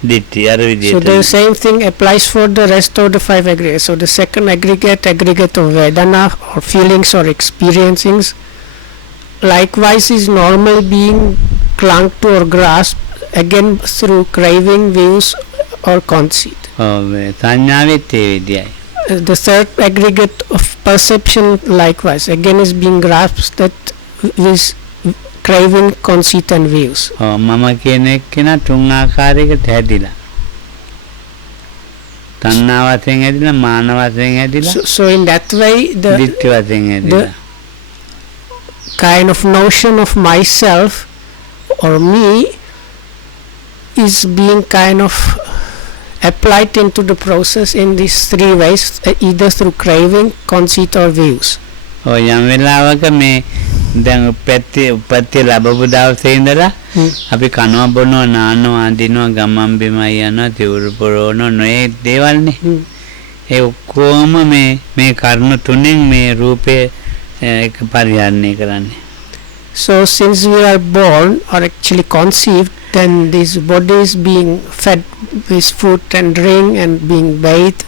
ditthi අර So විදිහට. the same thing applies for the rest of the 5 aggregates. So the second aggregate of Vedana or feelings or experiencings likewise is normally being clung to or grasped again through craving, views or conceit. සංඥාවෙත් ඒ විදියයි. The third aggregate of perception likewise again is being grasped that with craving, conceit and views. මම කියන එක්කෙනා තුන් ආකාරයකට හැදිලා. තණ්හා වශයෙන් හැදිලා, මාන වශයෙන් හැදිලා, So in that way ditthi වශයෙන් හැදිලා. kind of notion of myself or me is being kind of applied into the process in these three ways, either through craving, conceit or views. යම් වෙලාවක මේ දැන් උපත්ති ලැබපු දවසේ ඉඳලා අපි කනවා බොනවා නානවා අඳිනවා ගමන් බිමයි යනවා තිවුරු පොරවනවා මේ දේවල්නේ. ඒ ඔක්කොම මේ කර්ම තුනෙන් මේ රූපේ එක පරිහරණය කරන්නේ. So since we are born or actually conceived, then this body is being fed with food and drink and being bathed,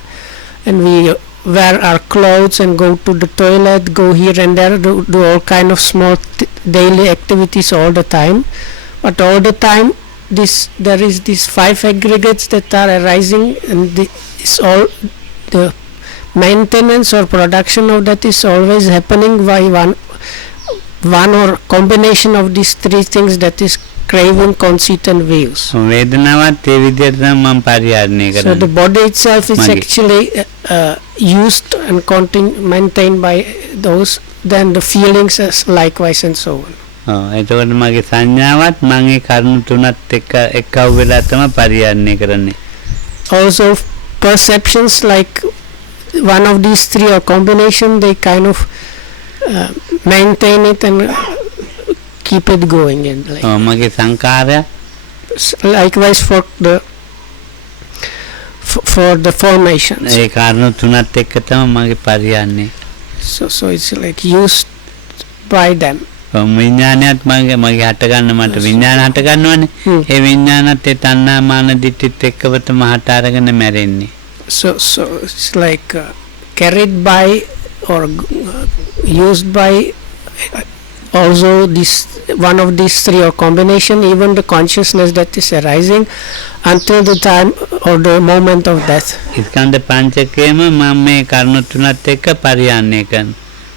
and we wear our clothes and go to the toilet, go here and there, do all kind of small daily activities all the time. But all the time there is these 5 aggregates that are arising, and this all the maintenance or production of that is always happening by one or combination of these 3 things, that is craving, conceit and views. වේදනාවත් ඒ විදිහට තමයි මම පරිහරණය So කරන්නේ. the body itself is actually used and maintained by those, then the feelings is likewise and so on. එතකොට මගේ සංඥාවත් මම ඒ කර්ම තුනත් එක්කව වෙලා තමයි පරිහරණය කරන්නේ. Also perceptions, like one of these 3 or combination, they kind of maintain it and keep it going, and like මගේ සංකාරය likewise for the formations. ඒ කාරණා තුනත් එක්ක තමයි මගේ පරිහරණය. So it's like used by them. විඥානයත් මගේ හට ගන්න මට විඥාන හට ගන්නවනේ. ඒ විඥානත් ඒ තණ්හා මාන දිට්ඨිත් එක්කව තමයි හට අරගෙන මැරෙන්නේ. So it's like carried by or used by also this one of these 3 or combination, even the consciousness that is arising until the time or the moment of death. ස්කන්ධ පංචකයේම මම මේ කර්ණ තුනත් එක්ක පරිහරණය කරනවා.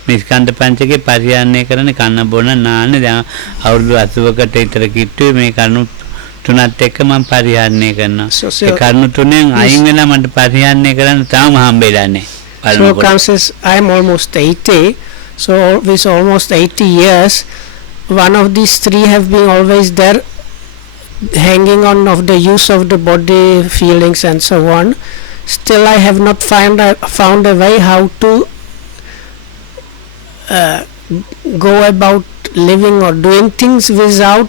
මේ ස්කන්ධ පංචකේ පරිහරණය කරන කන බොන නාන දැන් අවුරුදු 80කට විතර කිට්ටුවේ මේ කර්ණ තුනත් එක්ක මම පරිහරණය කරනවා. ඒ කර්ණ තුනෙන් අයින් වෙලා මට පරිහරණය කරන්න තාම හම්බෙලා නැහැ. So comes as I am almost 80, so with almost 80 years, one of these 3 have been always there, hanging on of the use of the body, feelings and so on. Still I have not found a way how to go about living or doing things without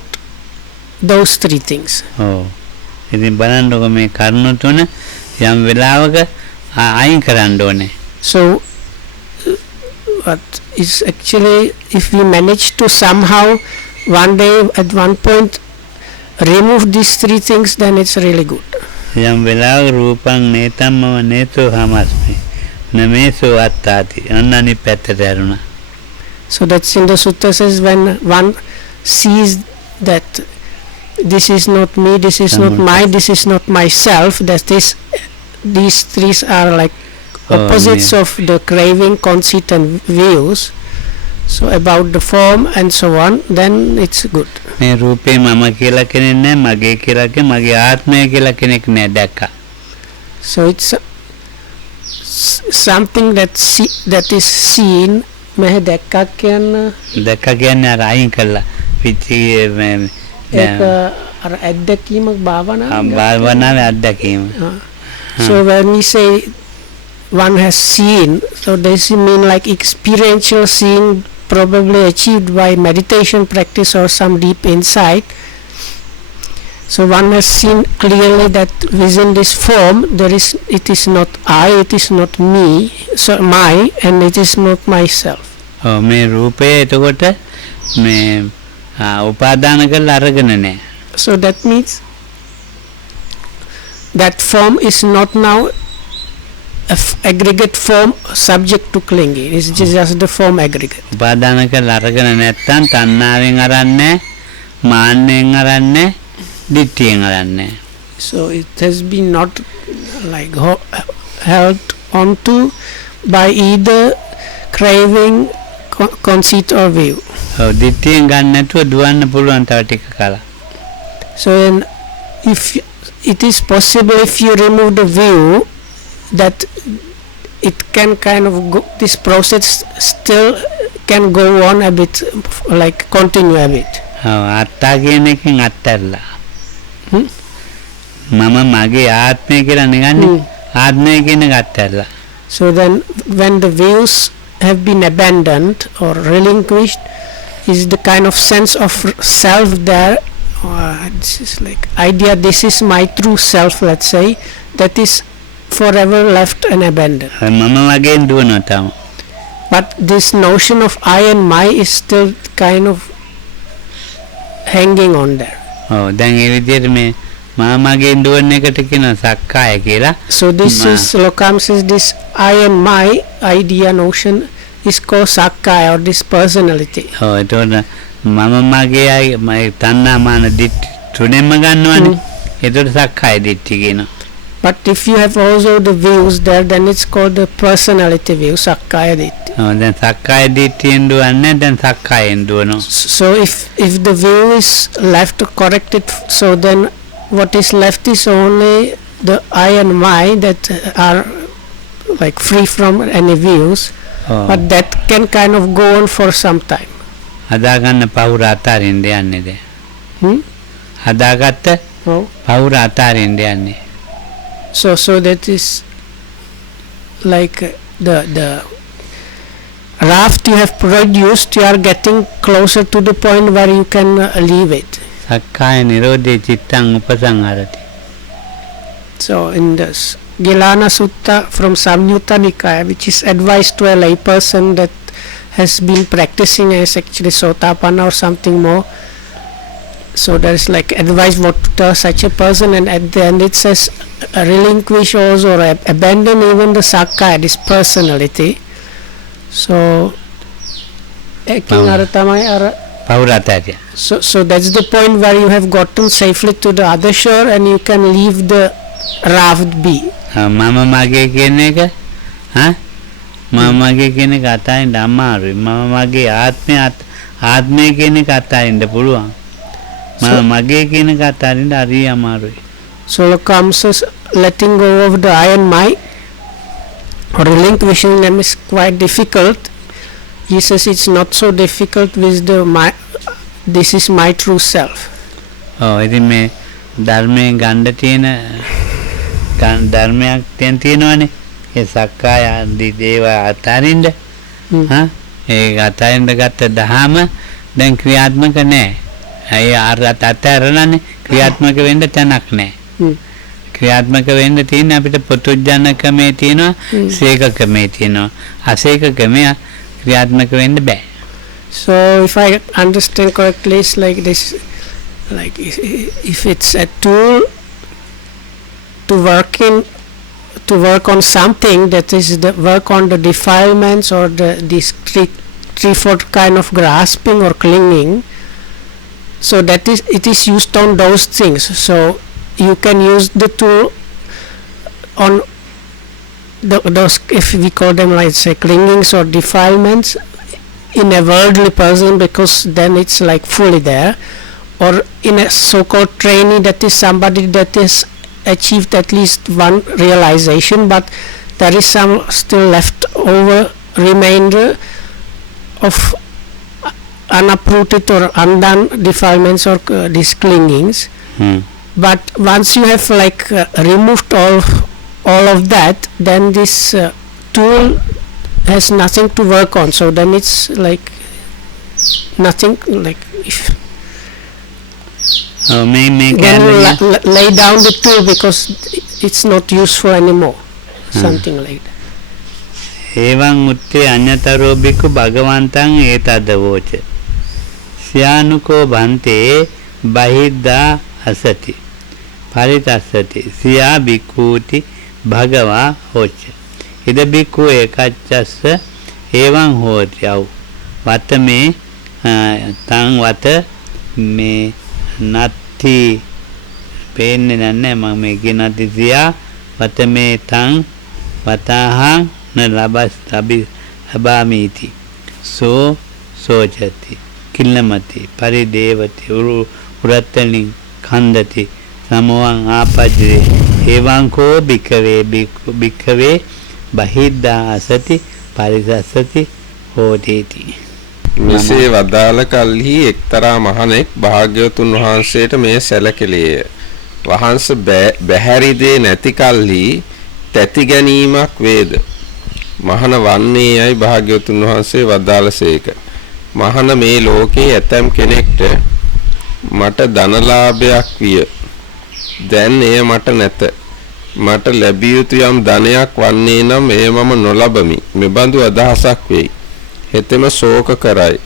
those 3 things. ඉතින් බලන්නකො මේ කර්ණ තුන යම් වෙලාවක අයින් කරන්න ඕනේ. So what is actually, if we manage to somehow one day at one point remove these 3 things, then it's really good. යම් වෙලාවක රූපං නේතම්ම නේතෝ හමස්මි නමේසෝ අත්තාති අන්නනි පැත්තට ඇරුණා. So that's in the sutta says, when one sees that this is not me, this is not this is not myself, that these 3 are like opposites of the craving, conceit and views, so about the form and so on, then it's good. මේ රූපේ මම කියලා කෙනෙක් නැහැ, මගේ කියලා මගේ ආත්මය කියලා කෙනෙක් නැහැ දැක්කා. So it's something that is seen. මෙහෙ දැක්කා කියන්නේ අර අයින් කළා පිටි ඒක අර අත්දැකීමක් භාවනාවේ අත්දැකීම. So when we say one has seen, so does it mean like experiential seeing, probably achieved by meditation practice or some deep insight? So one has seen clearly that within this form it is not I, it is not me, so my, and it is not myself. මේ රූපය එතකොට මේ උපාදාන කරලා අරගෙන නැහැ. So that means that form is not now aggregate form subject to clinging. It's just the form aggregate. උපාදාන කරලා අරගෙන නැත්තම් තණ්හාවෙන් අරන්නේ, මාන්නෙන් අරන්නේ, ditthියෙන් අරන්නේ. So it has been not like held onto by either craving, conceit or view. ඔව් ditthියෙන් ගන්න නැතුව දුවන්න පුළුවන් තව ටික කාලයක්. So if it is possible, if you remove the view, that it can kind of go, this process still can go on a bit, like continue a bit. ඔව් අත්තා කියන එකෙන් අත්හැරලා. මම මගේ ආත්මය කියලා නෙගන්නේ. ආත්මය කියන එක අත්හැරලා. So then when the views have been abandoned or relinquished, is the kind of sense of self there, this is like idea, this is my true self, let's say, that is forever left and abandoned. මම වගේන් දුවනවා තාම. But this notion of I and my is still kind of hanging on there. ඔව් දැන් ඒ විදිහට මේ මම මගේන් දුවන එකට කියනවා සක්කාය කියලා. So this is Lokam says this I and my idea notion is called Sakkaya, or this personality. ඔව් එතකොට මම මගේ තණ්හා මාන දිට්ඨි තුනෙන්ම ගන්නවනේ. එතකොට සක්කාය දිට්ඨි කියනවා. But if you have also the views there, then it's called the personality view, Sakkaya Ditti. දැන් සක්කාය දිට්ඨියෙන් දුවන්නේ දැන් සක්කායෙන් දුවනවා. So if the view is left corrected, so then what is left is only the I and my that are like free from any views. But that can kind of go on for some time. හදාගන්න පවුර අතාරින්න යන්නේ දැන්. හදාගත්ත පවුර අතාරින්න යන්නේ. So that is like the raft you have produced, you are getting closer to the point where you can leave it. සක්කාය නිරෝධේ චිත්තං උපසංහරති. So in this Gilana Sutta from Samyutta Nikaya, which is advised to a lay person that has been practicing as actually Sotapanna or something more. So there is like advice what to tell such a person, and at the end it says relinquish also or abandon even the Sakkaya, this personality. So so that's the point where you have gotten safely to the other shore and you can leave the raft be. මම මගේ කියන එක මම මගේ කියන එක අතාරින්න අමාරුයි. මම මගේ ආත්මය කියන එක අතාරින්න පුළුවන්. මම මගේ කියන එක අතාරින්න හරි අමාරුයි. So comes letting go of the I and my, or relinquishing them, is quite difficult. He says it's not so difficult with the my, this is my true self. ඉතින් මේ ධර්මයෙන් ගන්න තියෙන ධර්මයක් තියෙනවනේ. ඒ සක්කාය ආදී දේව අතාරින්න. ඒ අතාරින්න ගත්ත දහම දැන් ක්‍රියාත්මක නැහැ. අය අතාරලානේ ක්‍රියාත්මක වෙන්න තැනක් නැහැ. ක්‍රියාත්මක වෙන්න තියෙන්නේ අපිට පොතුජනකමේ තියෙනවා, සීකකමේ තියෙනවා. අසීකකමේ ක්‍රියාත්මක වෙන්න බෑ. So if I understand correctly, it's like this, like if it's a tool to work on something, that is the work on the defilements or this threefold kind of grasping or clinging, so that is it is used on those things. So you can use the tool on those, if we call them like say clingings or defilements, in a worldly person, because then it's like fully there, or in a so-called trainee, that is somebody that is achieved at least one realization, but there is some still left over remainder of unuprooted or undone defilements or these clingings. But once you have like removed all of that, then this tool has nothing to work on. So then it's like nothing, like if then lay down the tool because it's not useful anymore. Something like that. Evan utte anyataro bhikkhu bhagavantan etadavocha syanuko bhante bahidda asati paritasati siya bhikkhuti bhagava hocha ida bhikkhu ekachassa evan hoti au vata me tang vata me natti penne nanne mama me kinati siya vata me tang vataha न लभामीति सो सोचति किल्लमति परिदेवति उरत्तनि खंदति समोहं आपज्रे एवं को भिक्खवे बहिद्दा असति परिससति होतेति මෙසේ වදාළ කල්හි එක්තරා මහණෙක් භාග්‍යවතුන් වහන්සේට මේ සැලකලේය. වහන්ස බැහැරි දේ නැති කල්හි තැති ගැනීමක් වේද? මහණ වන්නේ යයි භාග්‍යවතුන් වහන්සේ වදාළසේක. මහණ මේ ලෝකේ ඇතම් කෙනෙක්ට මට ධනලාභයක් විය. දැන් එය මට නැත. මට ලැබිය යුතු යම් ධනයක් වන්නේ නම් එය මම නොලබමි. මෙබඳු අදහසක් වෙයි. හෙතෙම ශෝක කරයි.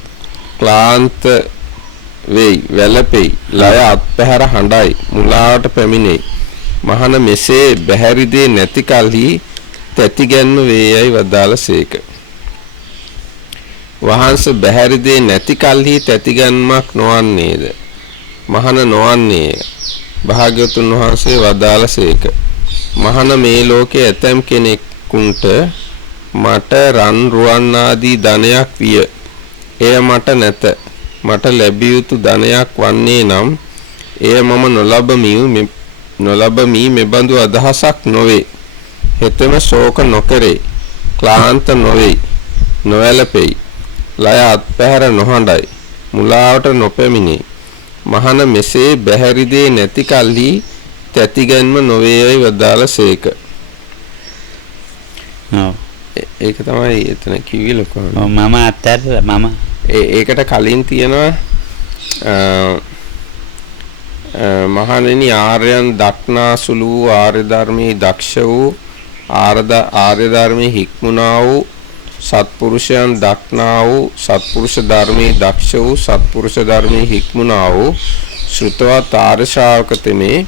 ක්ලාන්ත වෙයි, වැළපෙයි, ලය අත්පැහැර හඬයි, මුලාවට පැමිණෙයි. මහණ මෙසේ බැහැරි දේ නැති කලෙහි තැතිගැන්ම වේයයි වදාළසේක. වහන්ස බැහැරි දේ නැති කලෙහි තැතිගැන්මක් නොවන්නේද? මහණ නොවන්නේය. භාග්‍යවතුන් වහන්සේ වදාළසේක. මහණ මේ ලෝකයේ ඇතම් කෙනෙකුට මට රන් රුවන් ආදී ධනයක් විය. එය මට නැත. මට ලැබිය යුතු ධනයක් වන්නේ නම් එය මම නොලබමි මෙබඳු අදහසක් නොවේ. හෙතෙම ශෝක නොකරේ. ක්ලාන්ත නොවේ. නොවැළපෙයි. ලය අත්පැහැර නොහඬයි. මුලාවට නොපැමිණේ. මහණ මෙසේ බැහැරි දේ නැති කල්හි තැතිගැන්ම නොවේයයි වදාළසේක. ඒක තමයි එතන කිව්වේ ලොකෝ. මම අත්තර මම ඒකට කලින් තියෙනවා මහණෙනි ආර්යයන් දක්නාසුළු වූ ආර්ය ධර්මයේ දක්ෂ වූ ආර්ය ධර්මයේ හික්මුණා වූ සත්පුරුෂයන් දක්නා වූ සත්පුරුෂ ධර්මයේ දක්ෂ වූ සත්පුරුෂ ධර්මයේ හික්මුණා වූ ශ්‍රුතවත් ආර්ය ශ්‍රාවක තෙමේ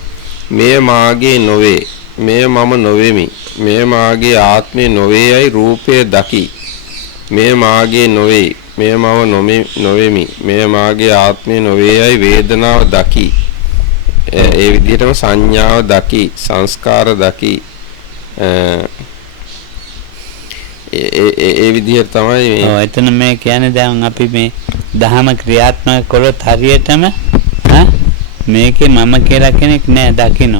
මෙය මාගේ නොවේ. මෙය මම නොවෙමි. මෙය මාගේ ආත්මය නොවේයයි රූපය දකි. මෙය මාගේ නොවේ. මෙය මම නොවෙමි. මෙය මාගේ ආත්මය නොවේයයි වේදනාව දකි. ඒ විදිහටම සංඥාව දකි, සංස්කාර දකි. ඒ විදිහට තමයි මේ. ඔව් එතන මේ කියන්නේ දැන් අපි මේ දහම ක්‍රියාත්මක කළොත් හරියටම මේකේ මම කියලා කෙනෙක් නෑ දකින්න.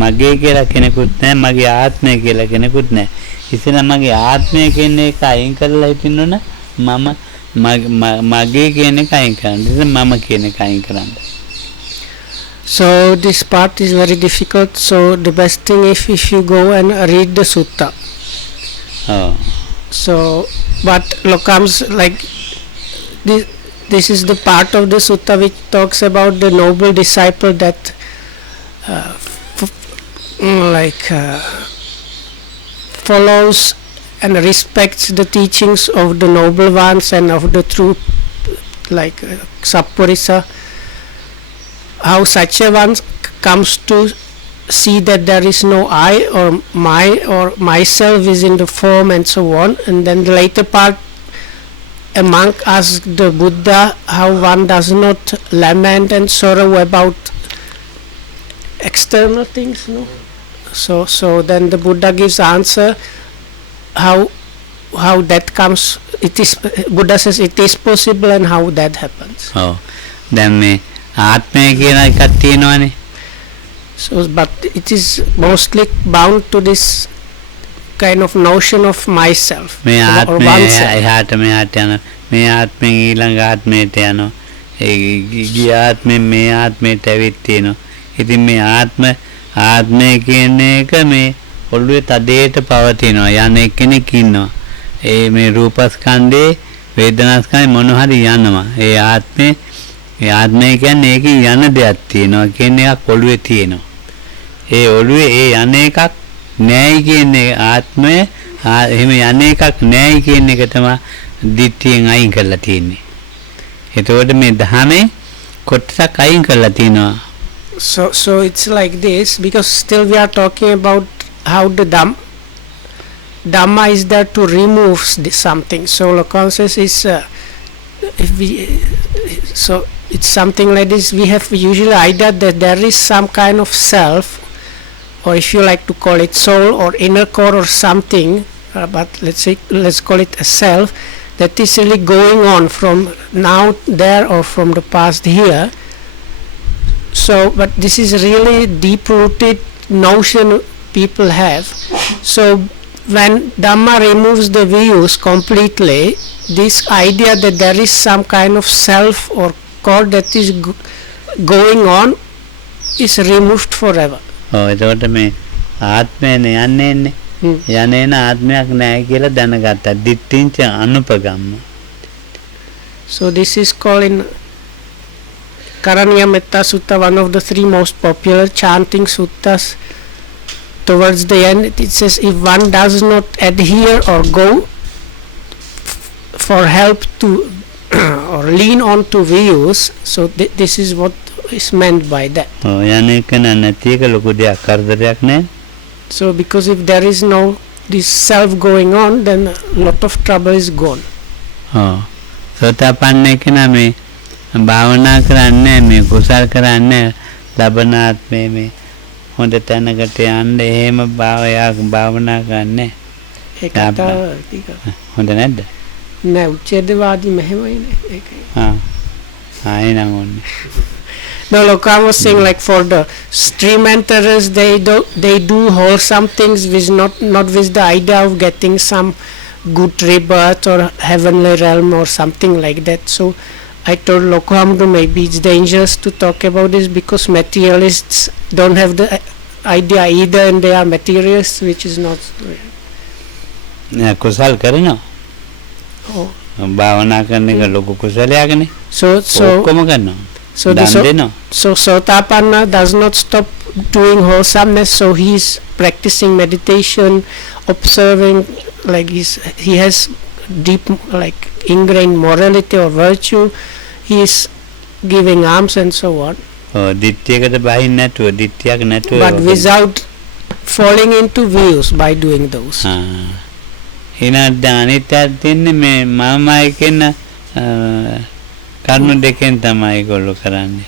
මගේ කියලා කෙනෙකුත් නෑ, මගේ ආත්මය කියලා කෙනෙකුත් නෑ. ඉතින් මගේ ආත්මය කියන එක අයින් කරලා හිටින්නොන මගේ කියන එක අයින් කරන්න. ඉතින් මම කියන එක අයින් කරන්න. So this part is very difficult. So the best thing if you go and read the sutta. Oh. So but comes like this is the part of the sutta which talks about the noble disciple that follows and respects the teachings of the noble ones and of the true Sappurisa. How such a one comes to see that there is no I or my or myself is in the form and so on. And then the later part, a monk asked the Buddha how one does not lament and sorrow about external things, no? So then the Buddha gives answer how that comes. It is, Buddha says it is possible and how that happens. Oh, then me ආත්මය කියන එකක් තියෙනවානේ. So but it is mostly bound to this kind of notion of myself. මේ ආත්මය එහාට මෙහාට යන මේ ආත්මෙන් ඊළඟ ආත්මයට යනවා. ඒ ගිය ආත්මෙන් මේ ආත්මයට ඇවිත් තියෙනවා. ඉතින් මේ ආත්මය කියන එක මේ ඔළුවේ තදේට පවතිනවා. යන කෙනෙක් ඉන්නවා. ඒ මේ රූපස්කන්ධේ වේදනාස්කන්ධේ මොන හරි යනවා. ඒ ආත්මේ ඒ ආත්මය කියන්නේ ඒකේ යන දෙයක් තියෙනවා කියන එකක් ඔළුවේ තියෙනවා. ඒ ඔළුවේ ඒ යන එකක් නැයි කියන්නේ ආත්මය එහෙම යන එකක් නැයි කියන එක තමයි දිට්ඨියෙන් අයින් කරලා තියෙන්නේ. එතකොට මේ ධහමේ කොටසක් අයින් කරලා තිනවා. So it's like this, because still we are talking about how the Dhamma is there to remove something. So Lokan says is so it's something like this. We have usually idea that there is some kind of self, or if you like to call it soul or inner core or something, but let's call it a self that is really going on from now there or from the past here. So but this is really deep rooted notion people have. So when Dhamma removes the views completely, this idea that there is some kind of self or core that is going on is removed forever. එතකොට මේ ආත්මයනේ යන්නේ යන්නේන ආත්මයක් නැහැ කියලා දැනගත්තා. දිට්ඨිංච අනුපගම්ම. So this is called in Karaniya Metta Sutta, one of the three most popular chanting suttas. Towards the end it says, if one does not adhere or go for help to or lean on to views, so this is what is meant by that. යන්නේ කන නැති එක ලොකු දෙයක් කරදරයක් නෑ. So because if there is no this self going on, then a lot of trouble is gone. සෝතාපන්නය කෙනා මේ භාවනා කරන්නේ මේ කුසල් කරන්නේ ලබන ආත්මයේ මේ හොඳ තැනකට යන්න එහෙම භාවනා කරන්නේ. ඒක හොඳ නැද්ද? නෑ උච්ඡේදවාදී මෙහෙමයිනේ ඒකයි. එනං ඕනේ. No, look, I was saying like for the stream enterers, they do wholesome things with not with the idea of getting some good rebirth or heavenly realm or something like that. So I told Lokohamdu maybe it's dangerous to talk about this because materialists don't have the idea either, and they are materialists, which is not. කුසල් කරනවා. භාවනා කරන එක ලොකු කුසලයක්නේ. So ඔක්කොම කරනවා. So Sotapanna does not stop doing wholesomeness, so he is practicing meditation, observing, like he has deep like ingrained morality or virtue. He is giving alms and so on. දිට්ඨියකට බහින්න නැතුව දිට්ඨියක් නැතුව but without falling into views by doing those. ඊනත් අනිත්‍යයක් තින්නේ මේ මමයි කියන කර්ම දෙකෙන් තමයි ඒගොල්ලෝ කරන්නේ.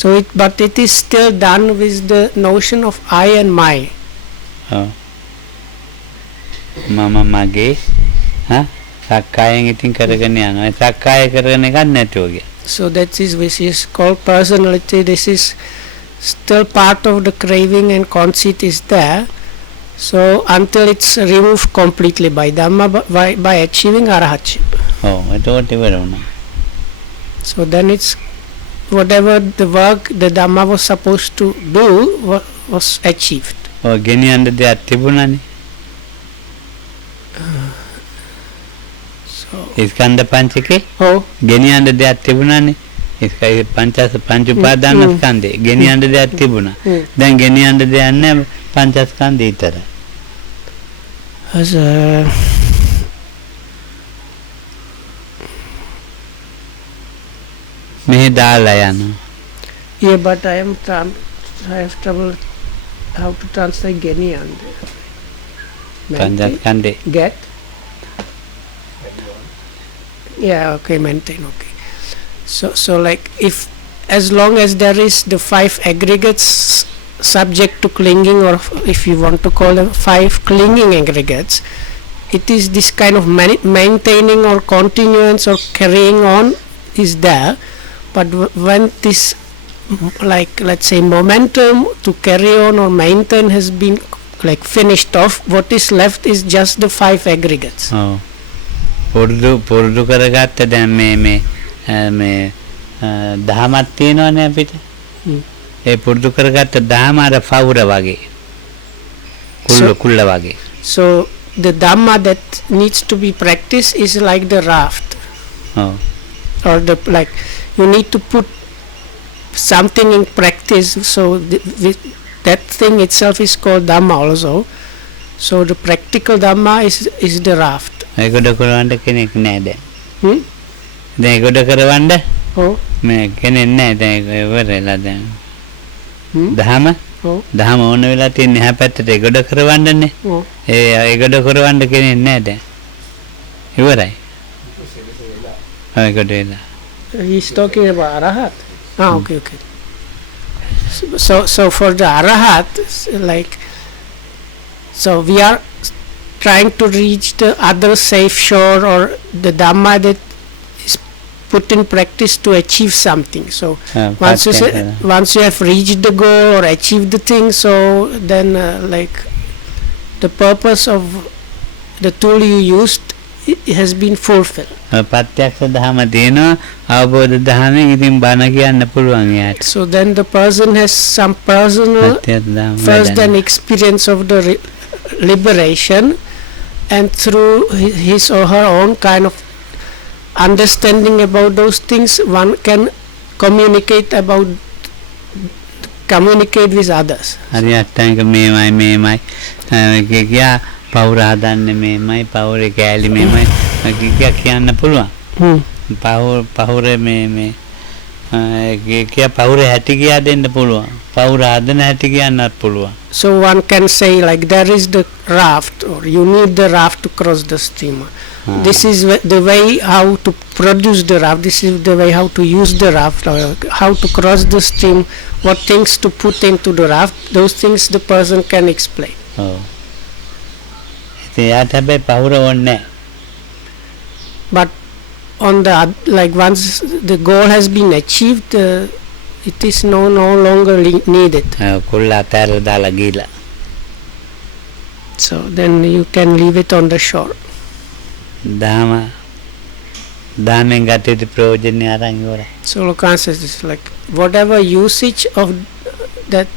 So but it is still done with the notion of I and my. මම මගේ සක්කායෙන් ඉතින් කරගෙන යනවා. ඒ සක්කාය කරගෙන එකක් නැතුව ගියා. So that is which is called personality. This is still part of the craving and conceit is there. So until it's removed completely by Dhamma, by achieving arahatship. So then it's whatever the work the Dhamma was supposed to do was achieved. ගෙනියන්න දෙයක් තිබුණානේ. ස්කන්ධ පංචකේ ගෙනියන්න දෙයක් තිබුණානේ. ඒකයි පංච උපාදාන ස්කන්ධේ ගෙනියන්න දෙයක් තිබුණා. දැන් ගෙනියන්න දෙයක් නැහැ, පංචස්කන්ධය විතරයි. මෙහෙ දාලා යනවා. Yeah, but I have trouble how to translate ගෙනියන්න. පංචස්කන්ධේ get. Yeah, okay, maintain, okay. So like if as long as there is the 5 aggregates subject to clinging, or if you want to call them 5 clinging aggregates, it is this kind of maintaining or continuance or carrying on is there. But when this like let's say momentum to carry on or maintain has been like finished off, what is left is just the 5 aggregates. පුරුදු කරගත්ත දැන් මේ දහමක් තියෙනවනේ අපිට. ඒ පුරුදු කරගත්ත දහම අර පවුර වගේ කුල්ල වගේ. So the Dhamma that needs to be practiced is like the raft. Or the like you need to put something in practice. So that thing itself is called Dhamma also. So the practical Dhamma is the raft. ඒකට කරවන්න කෙනෙක් නැහැ දැන්. දැන් ඒකට කරවන්න Oh. මේ කෙනෙක් නැහැ දැන් ඒක ඉවරලා දැන්. දහම Oh. දහම ඕන වෙලා තියෙන එහා පැත්තට ඒකට කරවන්නනේ. Oh. ඒකට කරවන්න කෙනෙක් නැහැ දැන්. ඉවරයි. ඒකට වෙලා. He's talking about Arahat. Okay. So for the Arahat, like, so we are trying to reach the other safe shore or the Dhamma that is put in practice to achieve something. So once you have reached the goal or achieved the thing, so then like the purpose of the tool you used it has been fulfilled. ප්‍රත්‍යක්ෂ දහම තියෙනවා අවබෝධ දහමෙන් ඉතින් බණ කියන්න පුළුවන් යාට. So then the person has some personal first-hand experience of the liberation, and through his or her own kind of understanding about those things, one can communicate with others. හරි අට්ටංක මේමයි කියා පවුර හදන්නේ මේමයි පවුරේ කෑලි මේමයි කියා කියන්න පුළුවන්. පවුරේ මේ කියා පවුරේ හැටි කියා දෙන්න පුළුවන්. පවුර හදන හැටි කියන්නත් පුළුවන්. So one can say like there is the raft, or you need the raft to cross the stream. This is the way how to produce the raft. This is the way how to use the raft, or how to cross the stream. What things to put into the raft. Those things the person can explain. එයාට හැබැයි පවුර ඕනේ නැහැ. But on the like once the goal has been achieved, it is no longer needed. කුල්ල අතර දාලා ගිහලා. So then you can leave it on the shore. දහමෙන් ගත යුතු ප්‍රයෝජනේ අරන් ඉවරයි. So Lokan says this, like whatever usage of that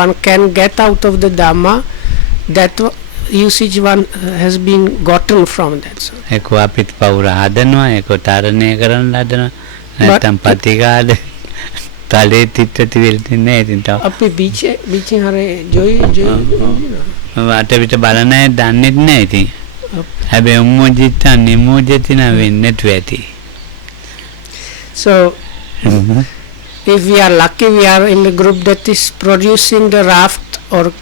one can get out of the Dhamma, that usage one has been gotten from that. So ඒක අපිට පවුර හදනවා ඒක තරණය කරන්න හදනවා නැත්නම් ප්‍රතිකාද තලේ තිත්තති වෙල්තින්නේ ඉතින් තව අපි බීච් හරේ ජොයි වාට පිට බලන අය දන්නෙත් නැහැ ඉතින් හැබැයි උම්මෝජිත නිමෝජිත වෙන්නට ඇති. So if we are lucky, we are in the group that is producing the raft or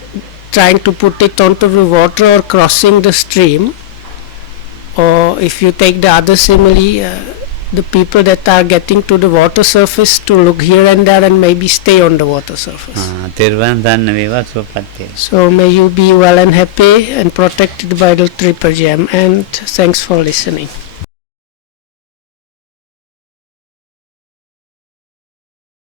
trying to put it onto the water or crossing the stream. Or if you take the other simile, the people that are getting to the water surface to look here and there and maybe stay on the water surface. So may you be well and happy and protected by the Triple Gem, and thanks for listening.